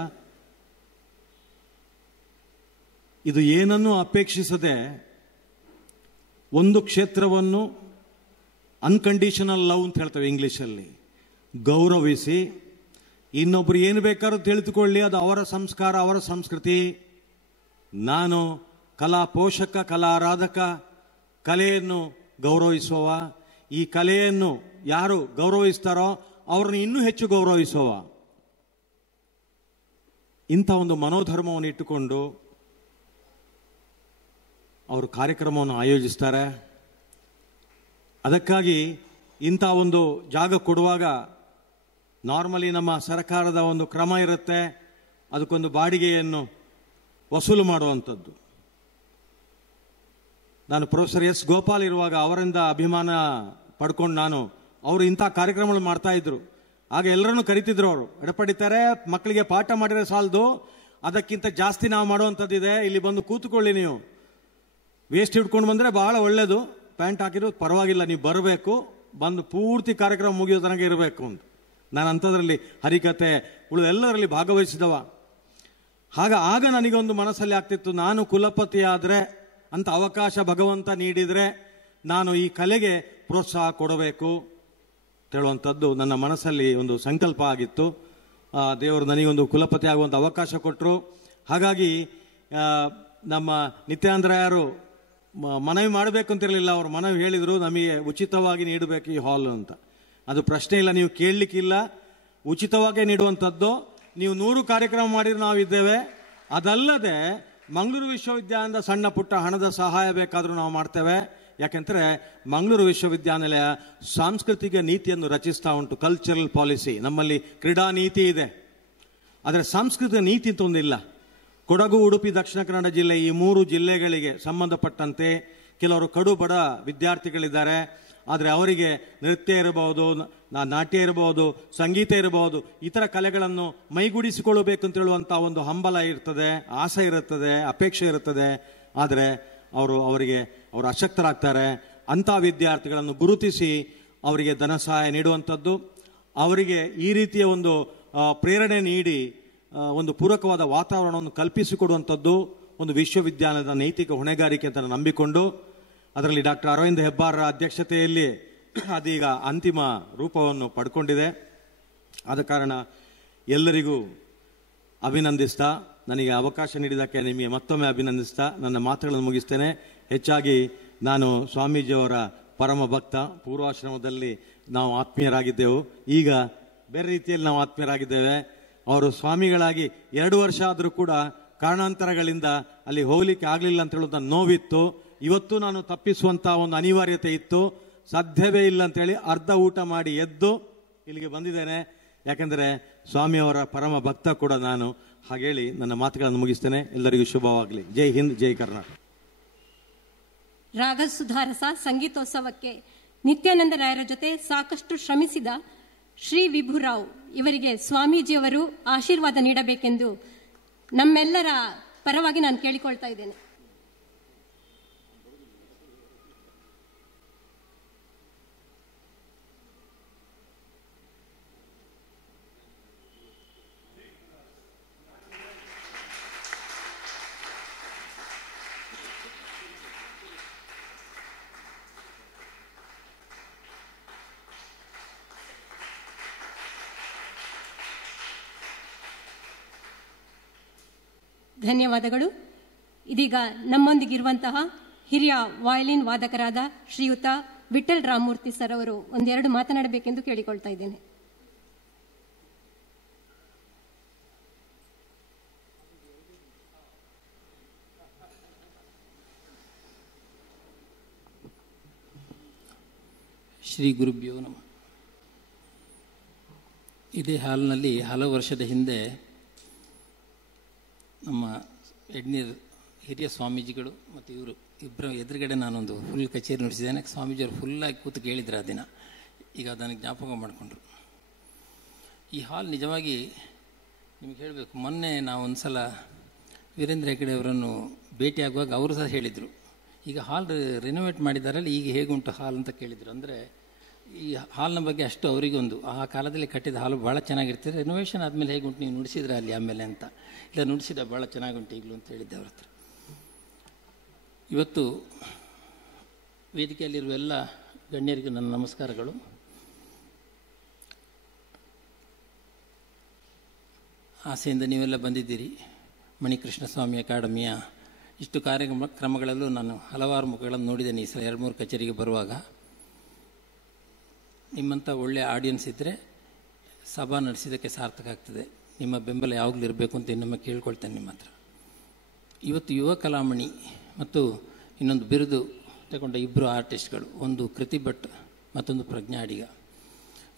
ಇದು ಏನನ್ನೂ ಅಪೇಕ್ಷಿಸದೆ ಒಂದು ಕ್ಷೇತ್ರವನ್ನು ಅನ್ಕಂಡೀಷನಲ್ ಲವ್ ಅಂತ ಹೇಳ್ತೇವೆ ಇಂಗ್ಲೀಷಲ್ಲಿ, ಗೌರವಿಸಿ ಇನ್ನೊಬ್ರು ಏನು ಬೇಕಾದ್ರೂ ತಿಳಿದುಕೊಳ್ಳಿ, ಅದು ಅವರ ಸಂಸ್ಕಾರ, ಅವರ ಸಂಸ್ಕೃತಿ. ನಾನು ಕಲಾ ಪೋಷಕ, ಕಲಾ ಆರಾಧಕ, ಕಲೆಯನ್ನು ಗೌರವಿಸುವ, ಈ ಕಲೆಯನ್ನು ಯಾರು ಗೌರವಿಸ್ತಾರೋ ಅವ್ರನ್ನ ಇನ್ನೂ ಹೆಚ್ಚು ಗೌರವಿಸುವ, ಇಂಥ ಒಂದು ಮನೋಧರ್ಮವನ್ನು ಇಟ್ಟುಕೊಂಡು ಅವರು ಕಾರ್ಯಕ್ರಮವನ್ನು ಆಯೋಜಿಸ್ತಾರೆ. ಅದಕ್ಕಾಗಿ ಇಂಥ ಒಂದು ಜಾಗ ಕೊಡುವಾಗ ನಾರ್ಮಲಿ ನಮ್ಮ ಸರ್ಕಾರದ ಒಂದು ಕ್ರಮ ಇರುತ್ತೆ, ಅದಕ್ಕೊಂದು ಬಾಡಿಗೆಯನ್ನು ವಸೂಲು ಮಾಡುವಂಥದ್ದು. ನಾನು ಪ್ರೊಫೆಸರ್ ಎಸ್ ಗೋಪಾಲ್ ಇರುವಾಗ ಅವರಿಂದ ಅಭಿಮಾನ ಪಡ್ಕೊಂಡು ಅವರು ಇಂಥ ಕಾರ್ಯಕ್ರಮಗಳು ಮಾಡ್ತಾ ಇದ್ರು. ಆಗ ಎಲ್ಲರನ್ನೂ ಕರಿತಿದ್ರು. ಅವರು ಎಡಪಡಿತಾರೆ, ಮಕ್ಕಳಿಗೆ ಪಾಠ ಮಾಡಿರೋ ಸಾಲದು, ಅದಕ್ಕಿಂತ ಜಾಸ್ತಿ ನಾವು ಮಾಡುವಂಥದ್ದಿದೆ, ಇಲ್ಲಿ ಬಂದು ಕೂತ್ಕೊಳ್ಳಿ, ನೀವು ವೇಸ್ಟ್ ಹಿಡ್ಕೊಂಡು ಬಂದರೆ ಬಹಳ ಒಳ್ಳೆಯದು, ಪ್ಯಾಂಟ್ ಹಾಕಿರೋದು ಪರವಾಗಿಲ್ಲ, ನೀವು ಬರಬೇಕು, ಬಂದು ಪೂರ್ತಿ ಕಾರ್ಯಕ್ರಮ ಮುಗಿಯೋ ತನಕ ಇರಬೇಕು ಅಂತ. ನಾನು ಅಂಥದ್ರಲ್ಲಿ ಹರಿಕತೆ ಎಲ್ಲದರಲ್ಲಿ ಭಾಗವಹಿಸಿದವ. ಆಗ ನನಗೊಂದು ಮನಸ್ಸಲ್ಲಿ ಆಗ್ತಿತ್ತು, ನಾನು ಕುಲಪತಿ ಆದರೆ ಅಂತ ಅವಕಾಶ ಭಗವಂತ ನೀಡಿದರೆ ನಾನು ಈ ಕಲೆಗೆ ಪ್ರೋತ್ಸಾಹ ಕೊಡಬೇಕು ಹೇಳುವಂಥದ್ದು ನನ್ನ ಮನಸ್ಸಲ್ಲಿ ಒಂದು ಸಂಕಲ್ಪ ಆಗಿತ್ತು. ದೇವರು ನನಗೊಂದು ಕುಲಪತಿ ಆಗುವಂಥ ಅವಕಾಶ ಕೊಟ್ಟರು. ಹಾಗಾಗಿ ನಮ್ಮ ನಿತ್ಯಾನಂದರಾಯರು ಮನವಿ ಮಾಡಬೇಕು ಅಂತಿರಲಿಲ್ಲ, ಅವರು ಮನವಿ ಹೇಳಿದರು, ನಮಗೆ ಉಚಿತವಾಗಿ ನೀಡಬೇಕು ಈ ಹಾಲ್ ಅಂತ. ಅದು ಪ್ರಶ್ನೆ ಇಲ್ಲ, ನೀವು ಕೇಳಲಿಕ್ಕಿಲ್ಲ, ಉಚಿತವಾಗಿ ನೀಡುವಂಥದ್ದು. ನೀವು 100 ಕಾರ್ಯಕ್ರಮ ಮಾಡಿದ್ರೆ ನಾವಿದ್ದೇವೆ. ಅದಲ್ಲದೆ ಮಂಗಳೂರು ವಿಶ್ವವಿದ್ಯಾಲಯದ ಸಣ್ಣ ಪುಟ್ಟ ಹಣದ ಸಹಾಯ ಬೇಕಾದರೂ ನಾವು ಮಾಡ್ತೇವೆ. ಯಾಕೆಂದರೆ ಮಂಗಳೂರು ವಿಶ್ವವಿದ್ಯಾನಿಲಯ ಸಾಂಸ್ಕೃತಿಕ ನೀತಿಯನ್ನು ರಚಿಸ್ತಾ ಉಂಟು, ಕಲ್ಚರಲ್ ಪಾಲಿಸಿ. ನಮ್ಮಲ್ಲಿ ಕ್ರೀಡಾ ನೀತಿ ಇದೆ, ಆದರೆ ಸಾಂಸ್ಕೃತಿಕ ನೀತಿ ಅಂತ ಒಂದಿಲ್ಲ. ಕೊಡಗು, ಉಡುಪಿ, ದಕ್ಷಿಣ ಕನ್ನಡ ಜಿಲ್ಲೆ, ಈ 3 ಜಿಲ್ಲೆಗಳಿಗೆ ಸಂಬಂಧಪಟ್ಟಂತೆ ಕೆಲವರು ಕಡು ಬಡ ವಿದ್ಯಾರ್ಥಿಗಳಿದ್ದಾರೆ. ಆದರೆ ಅವರಿಗೆ ನೃತ್ಯ ಇರಬಹುದು, ನಾಟ್ಯ ಇರಬಹುದು, ಸಂಗೀತ ಇರಬಹುದು, ಇತರ ಕಲೆಗಳನ್ನು ಮೈಗೂಡಿಸಿಕೊಳ್ಳಬೇಕು ಅಂತ ಹೇಳುವಂಥ ಒಂದು ಹಂಬಲ ಇರ್ತದೆ, ಆಸೆ ಇರುತ್ತದೆ, ಅಪೇಕ್ಷೆ ಇರುತ್ತದೆ. ಆದರೆ ಅವರು ಅಶಕ್ತರಾಗ್ತಾರೆ. ಅಂಥ ವಿದ್ಯಾರ್ಥಿಗಳನ್ನು ಗುರುತಿಸಿ ಅವರಿಗೆ ಧನ ಸಹಾಯ ನೀಡುವಂಥದ್ದು, ಅವರಿಗೆ ಈ ರೀತಿಯ ಒಂದು ಪ್ರೇರಣೆ ನೀಡಿ ಒಂದು ಪೂರಕವಾದ ವಾತಾವರಣವನ್ನು ಕಲ್ಪಿಸಿಕೊಡುವಂಥದ್ದು ಒಂದು ವಿಶ್ವವಿದ್ಯಾಲಯದ ನೈತಿಕ ಹೊಣೆಗಾರಿಕೆ ಅಂತ ನಂಬಿಕೊಂಡು, ಅದರಲ್ಲಿ ಡಾಕ್ಟರ್ ಅರವಿಂದ್ ಹೆಬ್ಬಾರರ ಅಧ್ಯಕ್ಷತೆಯಲ್ಲಿ ಅದೀಗ ಅಂತಿಮ ರೂಪವನ್ನು ಪಡ್ಕೊಂಡಿದೆ. ಆದ ಕಾರಣ ಎಲ್ಲರಿಗೂ ಅಭಿನಂದಿಸ್ತಾ, ನನಗೆ ಅವಕಾಶ ನೀಡಿದ್ದಕ್ಕೆ ನಿಮಗೆ ಮತ್ತೊಮ್ಮೆ ಅಭಿನಂದಿಸ್ತಾ ನನ್ನ ಮಾತುಗಳನ್ನು ಮುಗಿಸ್ತೇನೆ. ಹೆಚ್ಚಾಗಿ ನಾನು ಸ್ವಾಮೀಜಿಯವರ ಪರಮ ಭಕ್ತ. ಪೂರ್ವಾಶ್ರಮದಲ್ಲಿ ನಾವು ಆತ್ಮೀಯರಾಗಿದ್ದೆವು, ಈಗ ಬೇರೆ ರೀತಿಯಲ್ಲಿ ನಾವು ಆತ್ಮೀಯರಾಗಿದ್ದೇವೆ. ಅವರು ಸ್ವಾಮಿಗಳಾಗಿ 2 ವರ್ಷ ಆದರೂ ಕೂಡ ಕಾರಣಾಂತರಗಳಿಂದ ಅಲ್ಲಿ ಹೋಗ್ಲಿಕ್ಕೆ ಆಗಲಿಲ್ಲ ಅಂತ ಹೇಳೋದು ನೋವಿತ್ತು. ಇವತ್ತು ನಾನು ತಪ್ಪಿಸುವಂಥ ಒಂದು ಅನಿವಾರ್ಯತೆ ಇತ್ತು, ಸಾಧ್ಯವೇ ಇಲ್ಲ ಅಂತೇಳಿ ಅರ್ಧ ಊಟ ಮಾಡಿ ಎದ್ದು ಇಲ್ಲಿಗೆ ಬಂದಿದ್ದೇನೆ. ಯಾಕೆಂದರೆ ಸ್ವಾಮಿಯವರ ಪರಮ ಭಕ್ತ ಕೂಡ ನಾನು. ಹಾಗೇಳಿ ನನ್ನ ಮಾತುಗಳನ್ನು ಮುಗಿಸ್ತೇನೆ. ಎಲ್ಲರಿಗೂ ಶುಭವಾಗಲಿ. ಜೈ ಹಿಂದ್, ಜೈ ಕರ್ನಾಟಕ. ರಾಗ ಸುಧಾರಸ ಸಂಗೀತೋತ್ಸವಕ್ಕೆ ನಿತ್ಯಾನಂದ ರಾಯರ ಜೊತೆ ಸಾಕಷ್ಟು ಶ್ರಮಿಸಿದ ಶ್ರೀ ವಿಭುರಾವ್ ಇವರಿಗೆ ಸ್ವಾಮೀಜಿಯವರು ಆಶೀರ್ವಾದ ನೀಡಬೇಕೆಂದು ನಮ್ಮೆಲ್ಲರ ಪರವಾಗಿ ನಾನು ಕೇಳಿಕೊಳ್ತಾ ಇದ್ದೇನೆ. ಧನ್ಯವಾದಗಳು. ಇದೀಗ ನಮ್ಮೊಂದಿಗಿರುವಂತಹ ಹಿರಿಯ ವಯಲಿನ್ ವಾದಕರಾದ ಶ್ರೀಯುತ ವಿಠಲ್ ರಾಮಮೂರ್ತಿ ಸರ್ ಅವರು ಒಂದೆರಡು ಮಾತನಾಡಬೇಕೆಂದು ಕೇಳಿಕೊಳ್ತಾ ಇದ್ದೇನೆ. ಶ್ರೀ ಗುರುಭ್ಯೋ ನಮಃ. ಇದೇ ಹಾಲ್ನಲ್ಲಿ ಹಲವು ವರ್ಷದ ಹಿಂದೆ ನಮ್ಮ ಎಡ್ನೀರ್ ಹಿರಿಯ ಸ್ವಾಮೀಜಿಗಳು ಮತ್ತು ಇಬ್ಬರ ಎದುರುಗಡೆ ನಾನೊಂದು ಫುಲ್ ಕಚೇರಿ ನಡೆಸಿದ್ದೇನೆ. ಸ್ವಾಮೀಜಿಯವರು ಫುಲ್ಲಾಗಿ ಕೂತು ಕೇಳಿದ್ರು ಆ ದಿನ. ಈಗ ಅದನ್ನು ಜ್ಞಾಪಕ ಮಾಡಿಕೊಂಡ್ರು. ಈ ಹಾಲ್ ನಿಜವಾಗಿ ನಿಮಗೆ ಹೇಳಬೇಕು, ಮೊನ್ನೆ ನಾವು ಒಂದು ಸಲ ವೀರೇಂದ್ರ ಹೆಗಡೆ ಅವರನ್ನು ಭೇಟಿಯಾಗುವಾಗ ಅವರು ಸಹ ಹೇಳಿದರು, ಈಗ ಹಾಲ್ ರಿನೋವೇಟ್ ಮಾಡಿದ್ದಾರಲ್ಲ, ಈಗ ಹೇಗುಂಟು ಹಾಲ್ ಅಂತ ಕೇಳಿದರು. ಅಂದರೆ ಈ ಹಾಲ್ನ ಬಗ್ಗೆ ಅಷ್ಟು ಅವರಿಗೊಂದು ಆ ಕಾಲದಲ್ಲಿ ಕಟ್ಟಿದ ಹಾಲು ಭಾಳ ಚೆನ್ನಾಗಿರ್ತದೆ, ರಿನೋವೇಷನ್ ಆದಮೇಲೆ ಹೇಗುಂಟು ನೀವು ನುಡಿಸಿದ್ರೆ ಅಲ್ಲಿ ಆಮೇಲೆ ಅಂತ. ಇಲ್ಲ ನುಡಿಸಿದ ಭಾಳ ಚೆನ್ನಾಗುಂಟು ಈಗಲೂ ಅಂತ ಹೇಳಿದ್ದೆ ಅವ್ರ ಹತ್ರ. ಇವತ್ತು ವೇದಿಕೆಯಲ್ಲಿರುವ ಎಲ್ಲ ಗಣ್ಯರಿಗೆ ನನ್ನ ನಮಸ್ಕಾರಗಳು. ಆಸೆಯಿಂದ ನೀವೆಲ್ಲ ಬಂದಿದ್ದೀರಿ. ಮಣಿಕೃಷ್ಣ ಸ್ವಾಮಿ ಅಕಾಡೆಮಿಯ ಇಷ್ಟು ಕಾರ್ಯಕ್ರಮಗಳಲ್ಲೂ ನಾನು ಹಲವಾರು ಮುಖಗಳನ್ನು ನೋಡಿದ್ದೇನೆ. ಈ ಸಲ 2-3 ಕಚೇರಿಗೆ ಬರುವಾಗ ನಿಮ್ಮಂಥ ಒಳ್ಳೆಯ ಆಡಿಯನ್ಸ್ ಇದ್ದರೆ ಸಭಾ ನಡೆಸಿದ್ದಕ್ಕೆ ಸಾರ್ಥಕ ಆಗ್ತದೆ. ನಿಮ್ಮ ಬೆಂಬಲ ಯಾವಾಗಲೂ ಇರಬೇಕು ಅಂತ ಇನ್ನೊಮ್ಮೆ ಕೇಳ್ಕೊಳ್ತೇನೆ ನಿಮ್ಮ ಹತ್ರ. ಇವತ್ತು ಯುವ ಕಲಾಮಣಿ ಮತ್ತು ಇನ್ನೊಂದು ಬಿರುದು ತಗೊಂಡ ಇಬ್ಬರು ಆರ್ಟಿಸ್ಟ್ಗಳು, ಒಂದು ಕೃತಿ ಭಟ್ ಮತ್ತೊಂದು ಪ್ರಜ್ಞಾ ಅಡಿಗ.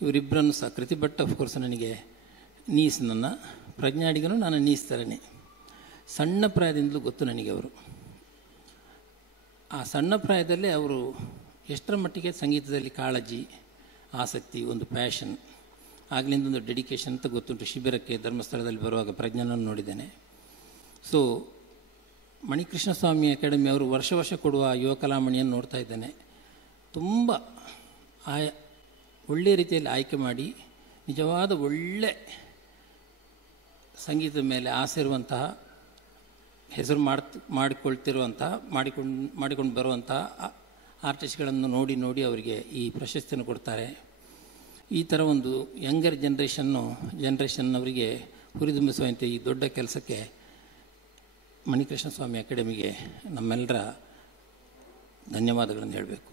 ಇವರಿಬ್ಬರನ್ನು ಸಹ, ಕೃತಿ ಭಟ್ ಅಫ್ಕೋರ್ಸ್ ನನಗೆ ನೀಸ್, ನನ್ನ ಪ್ರಜ್ಞಾ ಅಡಿಗನು ನಾನು ನೀಸ್ ಥರನೇ. ಸಣ್ಣ ಪ್ರಾಯದಿಂದಲೂ ಗೊತ್ತು ನನಗೆ ಅವರು. ಆ ಸಣ್ಣ ಪ್ರಾಯದಲ್ಲೇ ಅವರು ಎಷ್ಟರ ಮಟ್ಟಿಗೆ ಸಂಗೀತದಲ್ಲಿ ಕಾಳಜಿ, ಆಸಕ್ತಿ, ಒಂದು ಪ್ಯಾಷನ್, ಆಗಲಿಂದ ಒಂದು ಡೆಡಿಕೇಶನ್ ಅಂತ ಗೊತ್ತುಂಟು. ಶಿಬಿರಕ್ಕೆ ಧರ್ಮಸ್ಥಳದಲ್ಲಿ ಬರುವಾಗ ಪ್ರಜ್ಞಾನನ್ನು ನೋಡಿದ್ದೇನೆ. ಸೊ ಮಣಿಕೃಷ್ಣ ಸ್ವಾಮಿ ಅಕಾಡೆಮಿ ಅವರು ವರ್ಷ ಕೊಡುವ ಯುವ ಕಲಾಮಣಿಯನ್ನು ನೋಡ್ತಾ ಇದ್ದೇನೆ. ತುಂಬ ಒಳ್ಳೆಯ ರೀತಿಯಲ್ಲಿ ಆಯ್ಕೆ ಮಾಡಿ ನಿಜವಾದ ಒಳ್ಳೆ ಸಂಗೀತದ ಮೇಲೆ ಆಸೆ ಇರುವಂತಹ, ಹೆಸರು ಮಾಡಿಕೊಂಡು ಬರುವಂತಹ ಆರ್ಟಿಸ್ಟ್ಗಳನ್ನು ನೋಡಿ ಅವರಿಗೆ ಈ ಪ್ರಶಸ್ತಿಯನ್ನು ಕೊಡ್ತಾರೆ. ಈ ಥರ ಒಂದು ಯಂಗರ್ ಜನರೇಷನ್ನವರಿಗೆ ಹುರಿದುಂಬಿಸುವಂಥ ಈ ದೊಡ್ಡ ಕೆಲಸಕ್ಕೆ ಮಣಿಕೃಷ್ಣ ಸ್ವಾಮಿ ಅಕಾಡೆಮಿಗೆ ನಮ್ಮೆಲ್ಲರ ಧನ್ಯವಾದಗಳನ್ನು ಹೇಳಬೇಕು.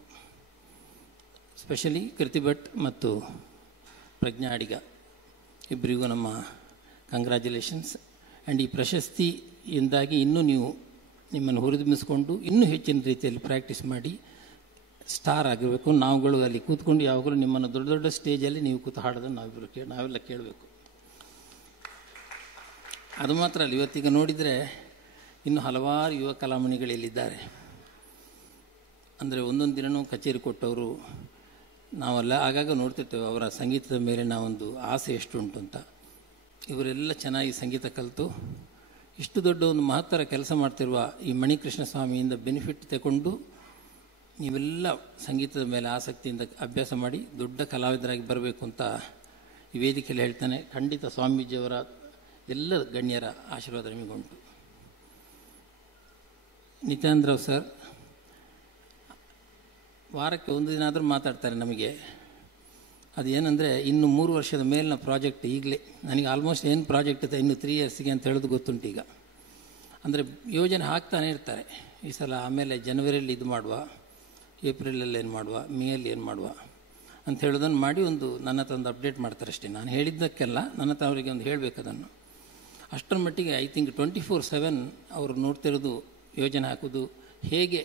ಸ್ಪೆಷಲಿ ಕೃತಿ ಭಟ್ ಮತ್ತು ಪ್ರಜ್ಞಾ ಅಡಿಗ ಇಬ್ಬರಿಗೂ ನಮ್ಮ ಕಂಗ್ರ್ಯಾಚುಲೇಷನ್ಸ್. ಆ್ಯಂಡ್ ಈ ಪ್ರಶಸ್ತಿಯಿಂದಾಗಿ ಇನ್ನೂ ನೀವು ನಿಮ್ಮನ್ನು ಹುರಿದುಂಬಿಸಿಕೊಂಡು ಇನ್ನೂ ಹೆಚ್ಚಿನ ರೀತಿಯಲ್ಲಿ ಪ್ರಾಕ್ಟೀಸ್ ಮಾಡಿ ಸ್ಟಾರ್ ಆಗಿರಬೇಕು. ನಾವುಗಳು ಅಲ್ಲಿ ಕೂತ್ಕೊಂಡು ಯಾವಾಗಲೂ ನಿಮ್ಮನ್ನು ದೊಡ್ಡ ದೊಡ್ಡ ಸ್ಟೇಜಲ್ಲಿ ನೀವು ಕೂತು ಹಾಡೋದನ್ನು ನಾವೆಲ್ಲ ಕೇಳಬೇಕು. ಅದು ಮಾತ್ರ ಅಲ್ಲ, ಇವತ್ತೀಗ ನೋಡಿದರೆ ಇನ್ನು ಹಲವಾರು ಯುವ ಕಲಾಮಣಿಗಳಿಲ್ಲಿದ್ದಾರೆ. ಅಂದರೆ ಒಂದೊಂದು ದಿನವೂ ಕಚೇರಿ ಕೊಟ್ಟವರು ನಾವೆಲ್ಲ ಆಗಾಗ ನೋಡ್ತಿರ್ತೇವೆ ಅವರ ಸಂಗೀತದ ಮೇಲೆ ನಾವೊಂದು ಆಸೆ ಎಷ್ಟು ಉಂಟು ಅಂತ. ಇವರೆಲ್ಲ ಚೆನ್ನಾಗಿ ಸಂಗೀತ ಕಲಿತು ಇಷ್ಟು ದೊಡ್ಡ ಒಂದು ಮಹತ್ತರ ಕೆಲಸ ಮಾಡ್ತಿರುವ ಈ ಮಣಿಕೃಷ್ಣ ಸ್ವಾಮಿಯಿಂದ ಬೆನಿಫಿಟ್ ತಗೊಂಡು ನೀವೆಲ್ಲ ಸಂಗೀತದ ಮೇಲೆ ಆಸಕ್ತಿಯಿಂದ ಅಭ್ಯಾಸ ಮಾಡಿ ದೊಡ್ಡ ಕಲಾವಿದರಾಗಿ ಬರಬೇಕು ಅಂತ ಈ ವೇದಿಕೆಯಲ್ಲಿ ಹೇಳ್ತಾನೆ. ಖಂಡಿತ ಸ್ವಾಮೀಜಿಯವರ ಎಲ್ಲ ಗಣ್ಯರ ಆಶೀರ್ವಾದ ನಿಮಗುಂಟು. ನಿತ್ಯಾನಂದರಾವ್ ಸರ್ ವಾರಕ್ಕೆ ಒಂದು ದಿನ ಆದರೂ ಮಾತಾಡ್ತಾರೆ ನಮಗೆ. ಅದೇನೆಂದರೆ ಇನ್ನು 3 ವರ್ಷದ ಮೇಲಿನ ಪ್ರಾಜೆಕ್ಟ್ ಈಗಲೇ ನನಗೆ ಆಲ್ಮೋಸ್ಟ್ ಏನು ಪ್ರಾಜೆಕ್ಟ್ ಇದೆ ಇನ್ನು 3 ಇಯರ್ಸಿಗೆ ಅಂತ ಹೇಳೋದು ಗೊತ್ತುಂಟು. ಈಗ ಅಂದರೆ ಯೋಜನೆ ಹಾಕ್ತಾನೆ ಇರ್ತಾರೆ. ಈ ಸಲ ಆಮೇಲೆ ಜನವರಿಯಲ್ಲಿ ಇದು ಮಾಡುವ, ಏಪ್ರಿಲಲ್ಲಿ ಏನು ಮಾಡುವ, ಮೇಯಲ್ಲಿ ಏನು ಮಾಡುವ ಅಂತ ಹೇಳೋದನ್ನು ಮಾಡಿ ಒಂದು ನನ್ನ ಹತ್ರ ಒಂದು ಅಪ್ಡೇಟ್ ಮಾಡ್ತಾರೆ ಅಷ್ಟೇ. ನಾನು ಹೇಳಿದ್ದಕ್ಕೆಲ್ಲ ನನ್ನ ಹತ್ರ ಅವರಿಗೆ ಒಂದು ಹೇಳಬೇಕು ಅದನ್ನು. ಅಷ್ಟರ ಮಟ್ಟಿಗೆ ಐ ಥಿಂಕ್ 24/7 ಅವರು ನೋಡ್ತಿರೋದು, ಯೋಜನೆ ಹಾಕೋದು, ಹೇಗೆ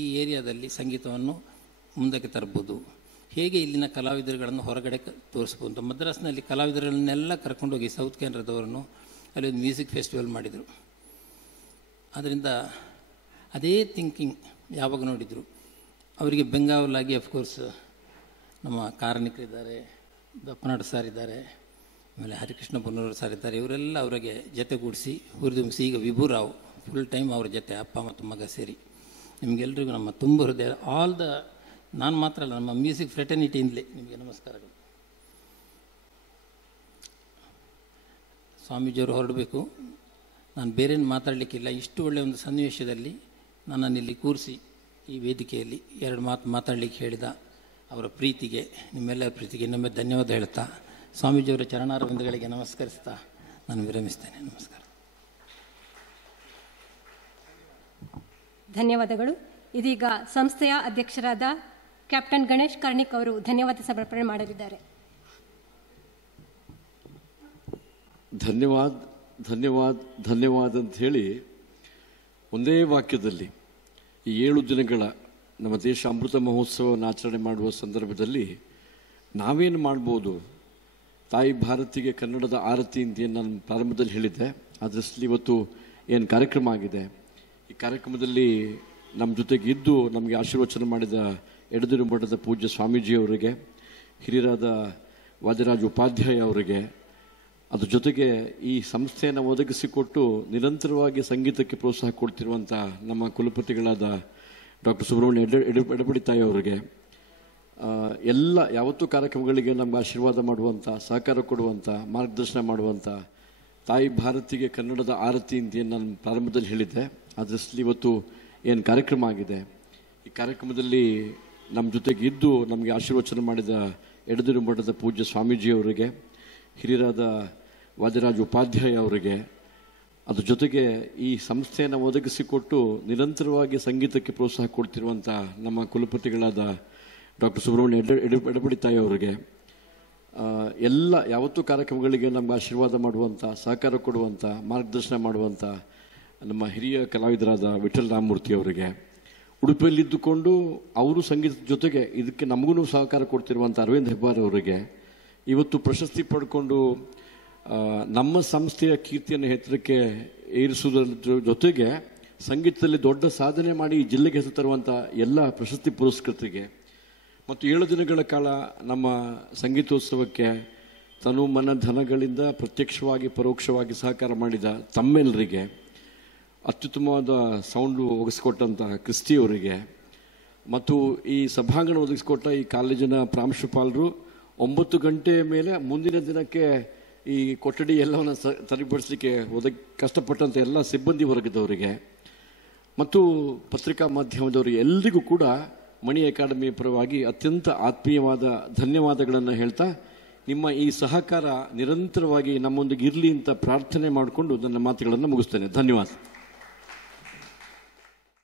ಈ ಏರಿಯಾದಲ್ಲಿ ಸಂಗೀತವನ್ನು ಮುಂದಕ್ಕೆ ತರ್ಬೋದು, ಹೇಗೆ ಇಲ್ಲಿನ ಕಲಾವಿದರುಗಳನ್ನು ಹೊರಗಡೆ ತೋರಿಸ್ಬೋದು. ಮದ್ರಾಸ್ನಲ್ಲಿ ಕಲಾವಿದರನ್ನೆಲ್ಲ ಕರ್ಕೊಂಡೋಗಿ ಸೌತ್ ಕೇಂದ್ರದವರನ್ನು ಅಲ್ಲಿ ಒಂದು ಮ್ಯೂಸಿಕ್ ಫೆಸ್ಟಿವಲ್ ಮಾಡಿದರು. ಅದರಿಂದ ಅದೇ ಥಿಂಕಿಂಗ್ ಯಾವಾಗ ನೋಡಿದರು. ಅವರಿಗೆ ಬೆಂಗಾವಲಾಗಿ ಅಫ್ಕೋರ್ಸ್ ನಮ್ಮ ಕಾರಣಿಕರಿದ್ದಾರೆ, ದಪ್ಪನಾಡು ಸಾರ್ ಇದ್ದಾರೆ, ಆಮೇಲೆ ಹರಿಕೃಷ್ಣ ಬನ್ನೂರು ಸಾರ್ ಇದ್ದಾರೆ. ಇವರೆಲ್ಲ ಅವರಿಗೆ ಜೊತೆಗೂಡಿಸಿ ಹುರಿದುಂಬಿಸಿ ಈಗ ವಿಭುರಾವ್ ಫುಲ್ ಟೈಮ್ ಅವರ ಜೊತೆ ಅಪ್ಪ ಮತ್ತು ಮಗ ಸೇರಿ ನಿಮಗೆಲ್ಲರಿಗೂ ನಮ್ಮ ತುಂಬ ಹೃದಯ ನಾನು ಮಾತ್ರ ಅಲ್ಲ, ನಮ್ಮ ಮ್ಯೂಸಿಕ್ ಫ್ರೆಟರ್ನಿಟಿಯಿಂದಲೇ ನಿಮಗೆ ನಮಸ್ಕಾರಗಳು. ಸ್ವಾಮೀಜಿಯವರು ಹೊರಡಬೇಕು, ನಾನು ಬೇರೇನು ಮಾತಾಡಲಿಕ್ಕಿಲ್ಲ. ಇಷ್ಟು ಒಳ್ಳೆಯ ಒಂದು ಸನ್ನಿವೇಶದಲ್ಲಿ ನನ್ನನ್ನು ಇಲ್ಲಿ ಕೂರಿಸಿ ಈ ವೇದಿಕೆಯಲ್ಲಿ 2 ಮಾತು ಮಾತಾಡಲಿಕ್ಕೆ ಹೇಳಿದ ಅವರ ಪ್ರೀತಿಗೆ, ನಿಮ್ಮೆಲ್ಲರ ಪ್ರೀತಿಗೆ ಇನ್ನೊಮ್ಮೆ ಧನ್ಯವಾದ ಹೇಳ್ತಾ ಸ್ವಾಮೀಜಿಯವರ ಚರಣಾರವಿಂದಗಳಿಗೆ ನಮಸ್ಕರಿಸ್ತಾ ನಾನು ವಿರಮಿಸ್ತೇನೆ. ನಮಸ್ಕಾರ. ಧನ್ಯವಾದಗಳು. ಇದೀಗ ಸಂಸ್ಥೆಯ ಅಧ್ಯಕ್ಷರಾದ ಕ್ಯಾಪ್ಟನ್ ಗಣೇಶ್ ಕಾರ್ಣಿಕ್ ಅವರು ಧನ್ಯವಾದ ಸಮರ್ಪಣೆ ಮಾಡಲಿದ್ದಾರೆ. ಧನ್ಯವಾದ ಅಂತ ಹೇಳಿ ಒಂದೇ ವಾಕ್ಯದಲ್ಲಿ ಈ 7 ದಿನಗಳ ನಮ್ಮ ದೇಶ ಅಮೃತ ಮಹೋತ್ಸವವನ್ನು ಆಚರಣೆ ಮಾಡುವ ಸಂದರ್ಭದಲ್ಲಿ ನಾವೇನು ಮಾಡ್ಬೋದು, ತಾಯಿ ಭಾರತಿಗೆ ಕನ್ನಡದ ಆರತಿ ಅಂತ ಏನು ನಾನು ಪ್ರಾರಂಭದಲ್ಲಿ ಹೇಳಿದ್ದೆ, ಅದರಲ್ಲಿ ಇವತ್ತು ಏನು ಕಾರ್ಯಕ್ರಮ ಆಗಿದೆ, ಈ ಕಾರ್ಯಕ್ರಮದಲ್ಲಿ ನಮ್ಮ ಜೊತೆಗೆ ಇದ್ದು ನಮಗೆ ಆಶೀರ್ವಚನ ಮಾಡಿದ ಎಡದಿರು ಮಠದ ಪೂಜ್ಯ ಸ್ವಾಮೀಜಿಯವರಿಗೆ, ಹಿರಿಯರಾದ ವಾದಿರಾಜ ಉಪಾಧ್ಯಾಯ ಅವರಿಗೆ, ಅದ್ರ ಜೊತೆಗೆ ಈ ಸಂಸ್ಥೆಯನ್ನು ಒದಗಿಸಿಕೊಟ್ಟು ನಿರಂತರವಾಗಿ ಸಂಗೀತಕ್ಕೆ ಪ್ರೋತ್ಸಾಹ ಕೊಡ್ತಿರುವಂಥ ನಮ್ಮ ಕುಲಪತಿಗಳಾದ ಡಾಕ್ಟರ್ ಸುಬ್ರಹ್ಮಣ್ಯ ಎಡಪಡಿ ತಾಯಿ ಅವರಿಗೆ, ಎಲ್ಲ ಯಾವತ್ತೂ ಕಾರ್ಯಕ್ರಮಗಳಿಗೆ ನಮ್ಗೆ ಆಶೀರ್ವಾದ ಮಾಡುವಂಥ, ಸಹಕಾರ ಕೊಡುವಂಥ, ಮಾರ್ಗದರ್ಶನ ಮಾಡುವಂಥ ತಾಯಿ ಭಾರತಿಗೆ ಕನ್ನಡದ ಆರತಿ ಅಂತ ಏನು ನಾನು ಪ್ರಾರಂಭದಲ್ಲಿ ಹೇಳಿದ್ದೆ, ಅದರಲ್ಲಿ ಇವತ್ತು ಏನು ಕಾರ್ಯಕ್ರಮ ಆಗಿದೆ, ಈ ಕಾರ್ಯಕ್ರಮದಲ್ಲಿ ನಮ್ಮ ಜೊತೆಗೆ ಇದ್ದು ನಮಗೆ ಆಶೀರ್ವಚನ ಮಾಡಿದ ಎಡದಿರು ಮಠದ ಪೂಜ್ಯ ಸ್ವಾಮೀಜಿಯವರಿಗೆ, ಹಿರಿಯರಾದ ವಾದಿರಾಜ ಉಪಾಧ್ಯಾಯ ಅವರಿಗೆ, ಅದ್ರ ಜೊತೆಗೆ ಈ ಸಂಸ್ಥೆಯನ್ನು ಒದಗಿಸಿಕೊಟ್ಟು ನಿರಂತರವಾಗಿ ಸಂಗೀತಕ್ಕೆ ಪ್ರೋತ್ಸಾಹ ಕೊಡ್ತಿರುವಂಥ ನಮ್ಮ ಕುಲಪತಿಗಳಾದ ಡಾಕ್ಟರ್ ಸುಬ್ರಹ್ಮಣ್ಯ ಎಡಪಡಿ ತಾಯಿ ಅವರಿಗೆ, ಎಲ್ಲ ಯಾವತ್ತೂ ಕಾರ್ಯಕ್ರಮಗಳಿಗೆ ನಮ್ಗೆ ಆಶೀರ್ವಾದ ಮಾಡುವಂಥ, ಸಹಕಾರ ಕೊಡುವಂಥ, ಮಾರ್ಗದರ್ಶನ ಮಾಡುವಂಥ ನಮ್ಮ ಹಿರಿಯ ಕಲಾವಿದರಾದ ವಿಠಲ್ ರಾಮಮೂರ್ತಿ ಅವರಿಗೆ, ಉಡುಪಿಯಲ್ಲಿದ್ದುಕೊಂಡು ಅವರು ಸಂಗೀತದ ಜೊತೆಗೆ ಇದಕ್ಕೆ ನಮಗೂ ಸಹಕಾರ ಕೊಡ್ತಿರುವಂಥ ಅರವಿಂದ್ ಹೆಬ್ಬಾರ್ ಅವರಿಗೆ, ಇವತ್ತು ಪ್ರಶಸ್ತಿ ಪಡ್ಕೊಂಡು ನಮ್ಮ ಸಂಸ್ಥೆಯ ಕೀರ್ತಿಯನ್ನು ಎತ್ತರಕ್ಕೆ ಏರಿಸುವುದರ ಜೊತೆಗೆ ಸಂಗೀತದಲ್ಲಿ ದೊಡ್ಡ ಸಾಧನೆ ಮಾಡಿ ಈ ಜಿಲ್ಲೆಗೆ ಹೆಸರು ತರುವಂಥ ಎಲ್ಲ ಪ್ರಶಸ್ತಿ ಪುರಸ್ಕೃತರಿಗೆ ಮತ್ತು 7 ದಿನಗಳ ಕಾಲ ನಮ್ಮ ಸಂಗೀತೋತ್ಸವಕ್ಕೆ ತನು ಮನ ಧನಗಳಿಂದ ಪ್ರತ್ಯಕ್ಷವಾಗಿ ಪರೋಕ್ಷವಾಗಿ ಸಹಕಾರ ಮಾಡಿದ ತಮ್ಮೆಲ್ಲರಿಗೆ, ಅತ್ಯುತ್ತಮವಾದ ಸೌಂಡು ಒದಗಿಸಿಕೊಟ್ಟಂತಹ ಕ್ರಿಸ್ಟಿಯವರಿಗೆ ಮತ್ತು ಈ ಸಭಾಂಗಣ ಒದಗಿಸಿಕೊಟ್ಟ ಈ ಕಾಲೇಜಿನ ಪ್ರಾಂಶುಪಾಲರು, 9 ಗಂಟೆ ಮೇಲೆ ಮುಂದಿನ ದಿನಕ್ಕೆ ಈ ಕೊಠಡಿ ಎಲ್ಲವನ್ನು ಸರಿಪಡಿಸಲಿಕ್ಕೆ ಕಷ್ಟಪಟ್ಟಂಥ ಎಲ್ಲ ಸಿಬ್ಬಂದಿ ವರ್ಗದವರಿಗೆ ಮತ್ತು ಪತ್ರಿಕಾ ಮಾಧ್ಯಮದವರಿಗೆ ಎಲ್ಲರಿಗೂ ಕೂಡ ಮಣಿ ಅಕಾಡೆಮಿ ಪರವಾಗಿ ಅತ್ಯಂತ ಆತ್ಮೀಯವಾದ ಧನ್ಯವಾದಗಳನ್ನು ಹೇಳ್ತಾ, ನಿಮ್ಮ ಈ ಸಹಕಾರ ನಿರಂತರವಾಗಿ ನಮ್ಮೊಂದಿಗೆ ಇರಲಿ ಅಂತ ಪ್ರಾರ್ಥನೆ ಮಾಡಿಕೊಂಡು ನನ್ನ ಮಾತುಗಳನ್ನು ಮುಗಿಸ್ತೇನೆ. ಧನ್ಯವಾದ.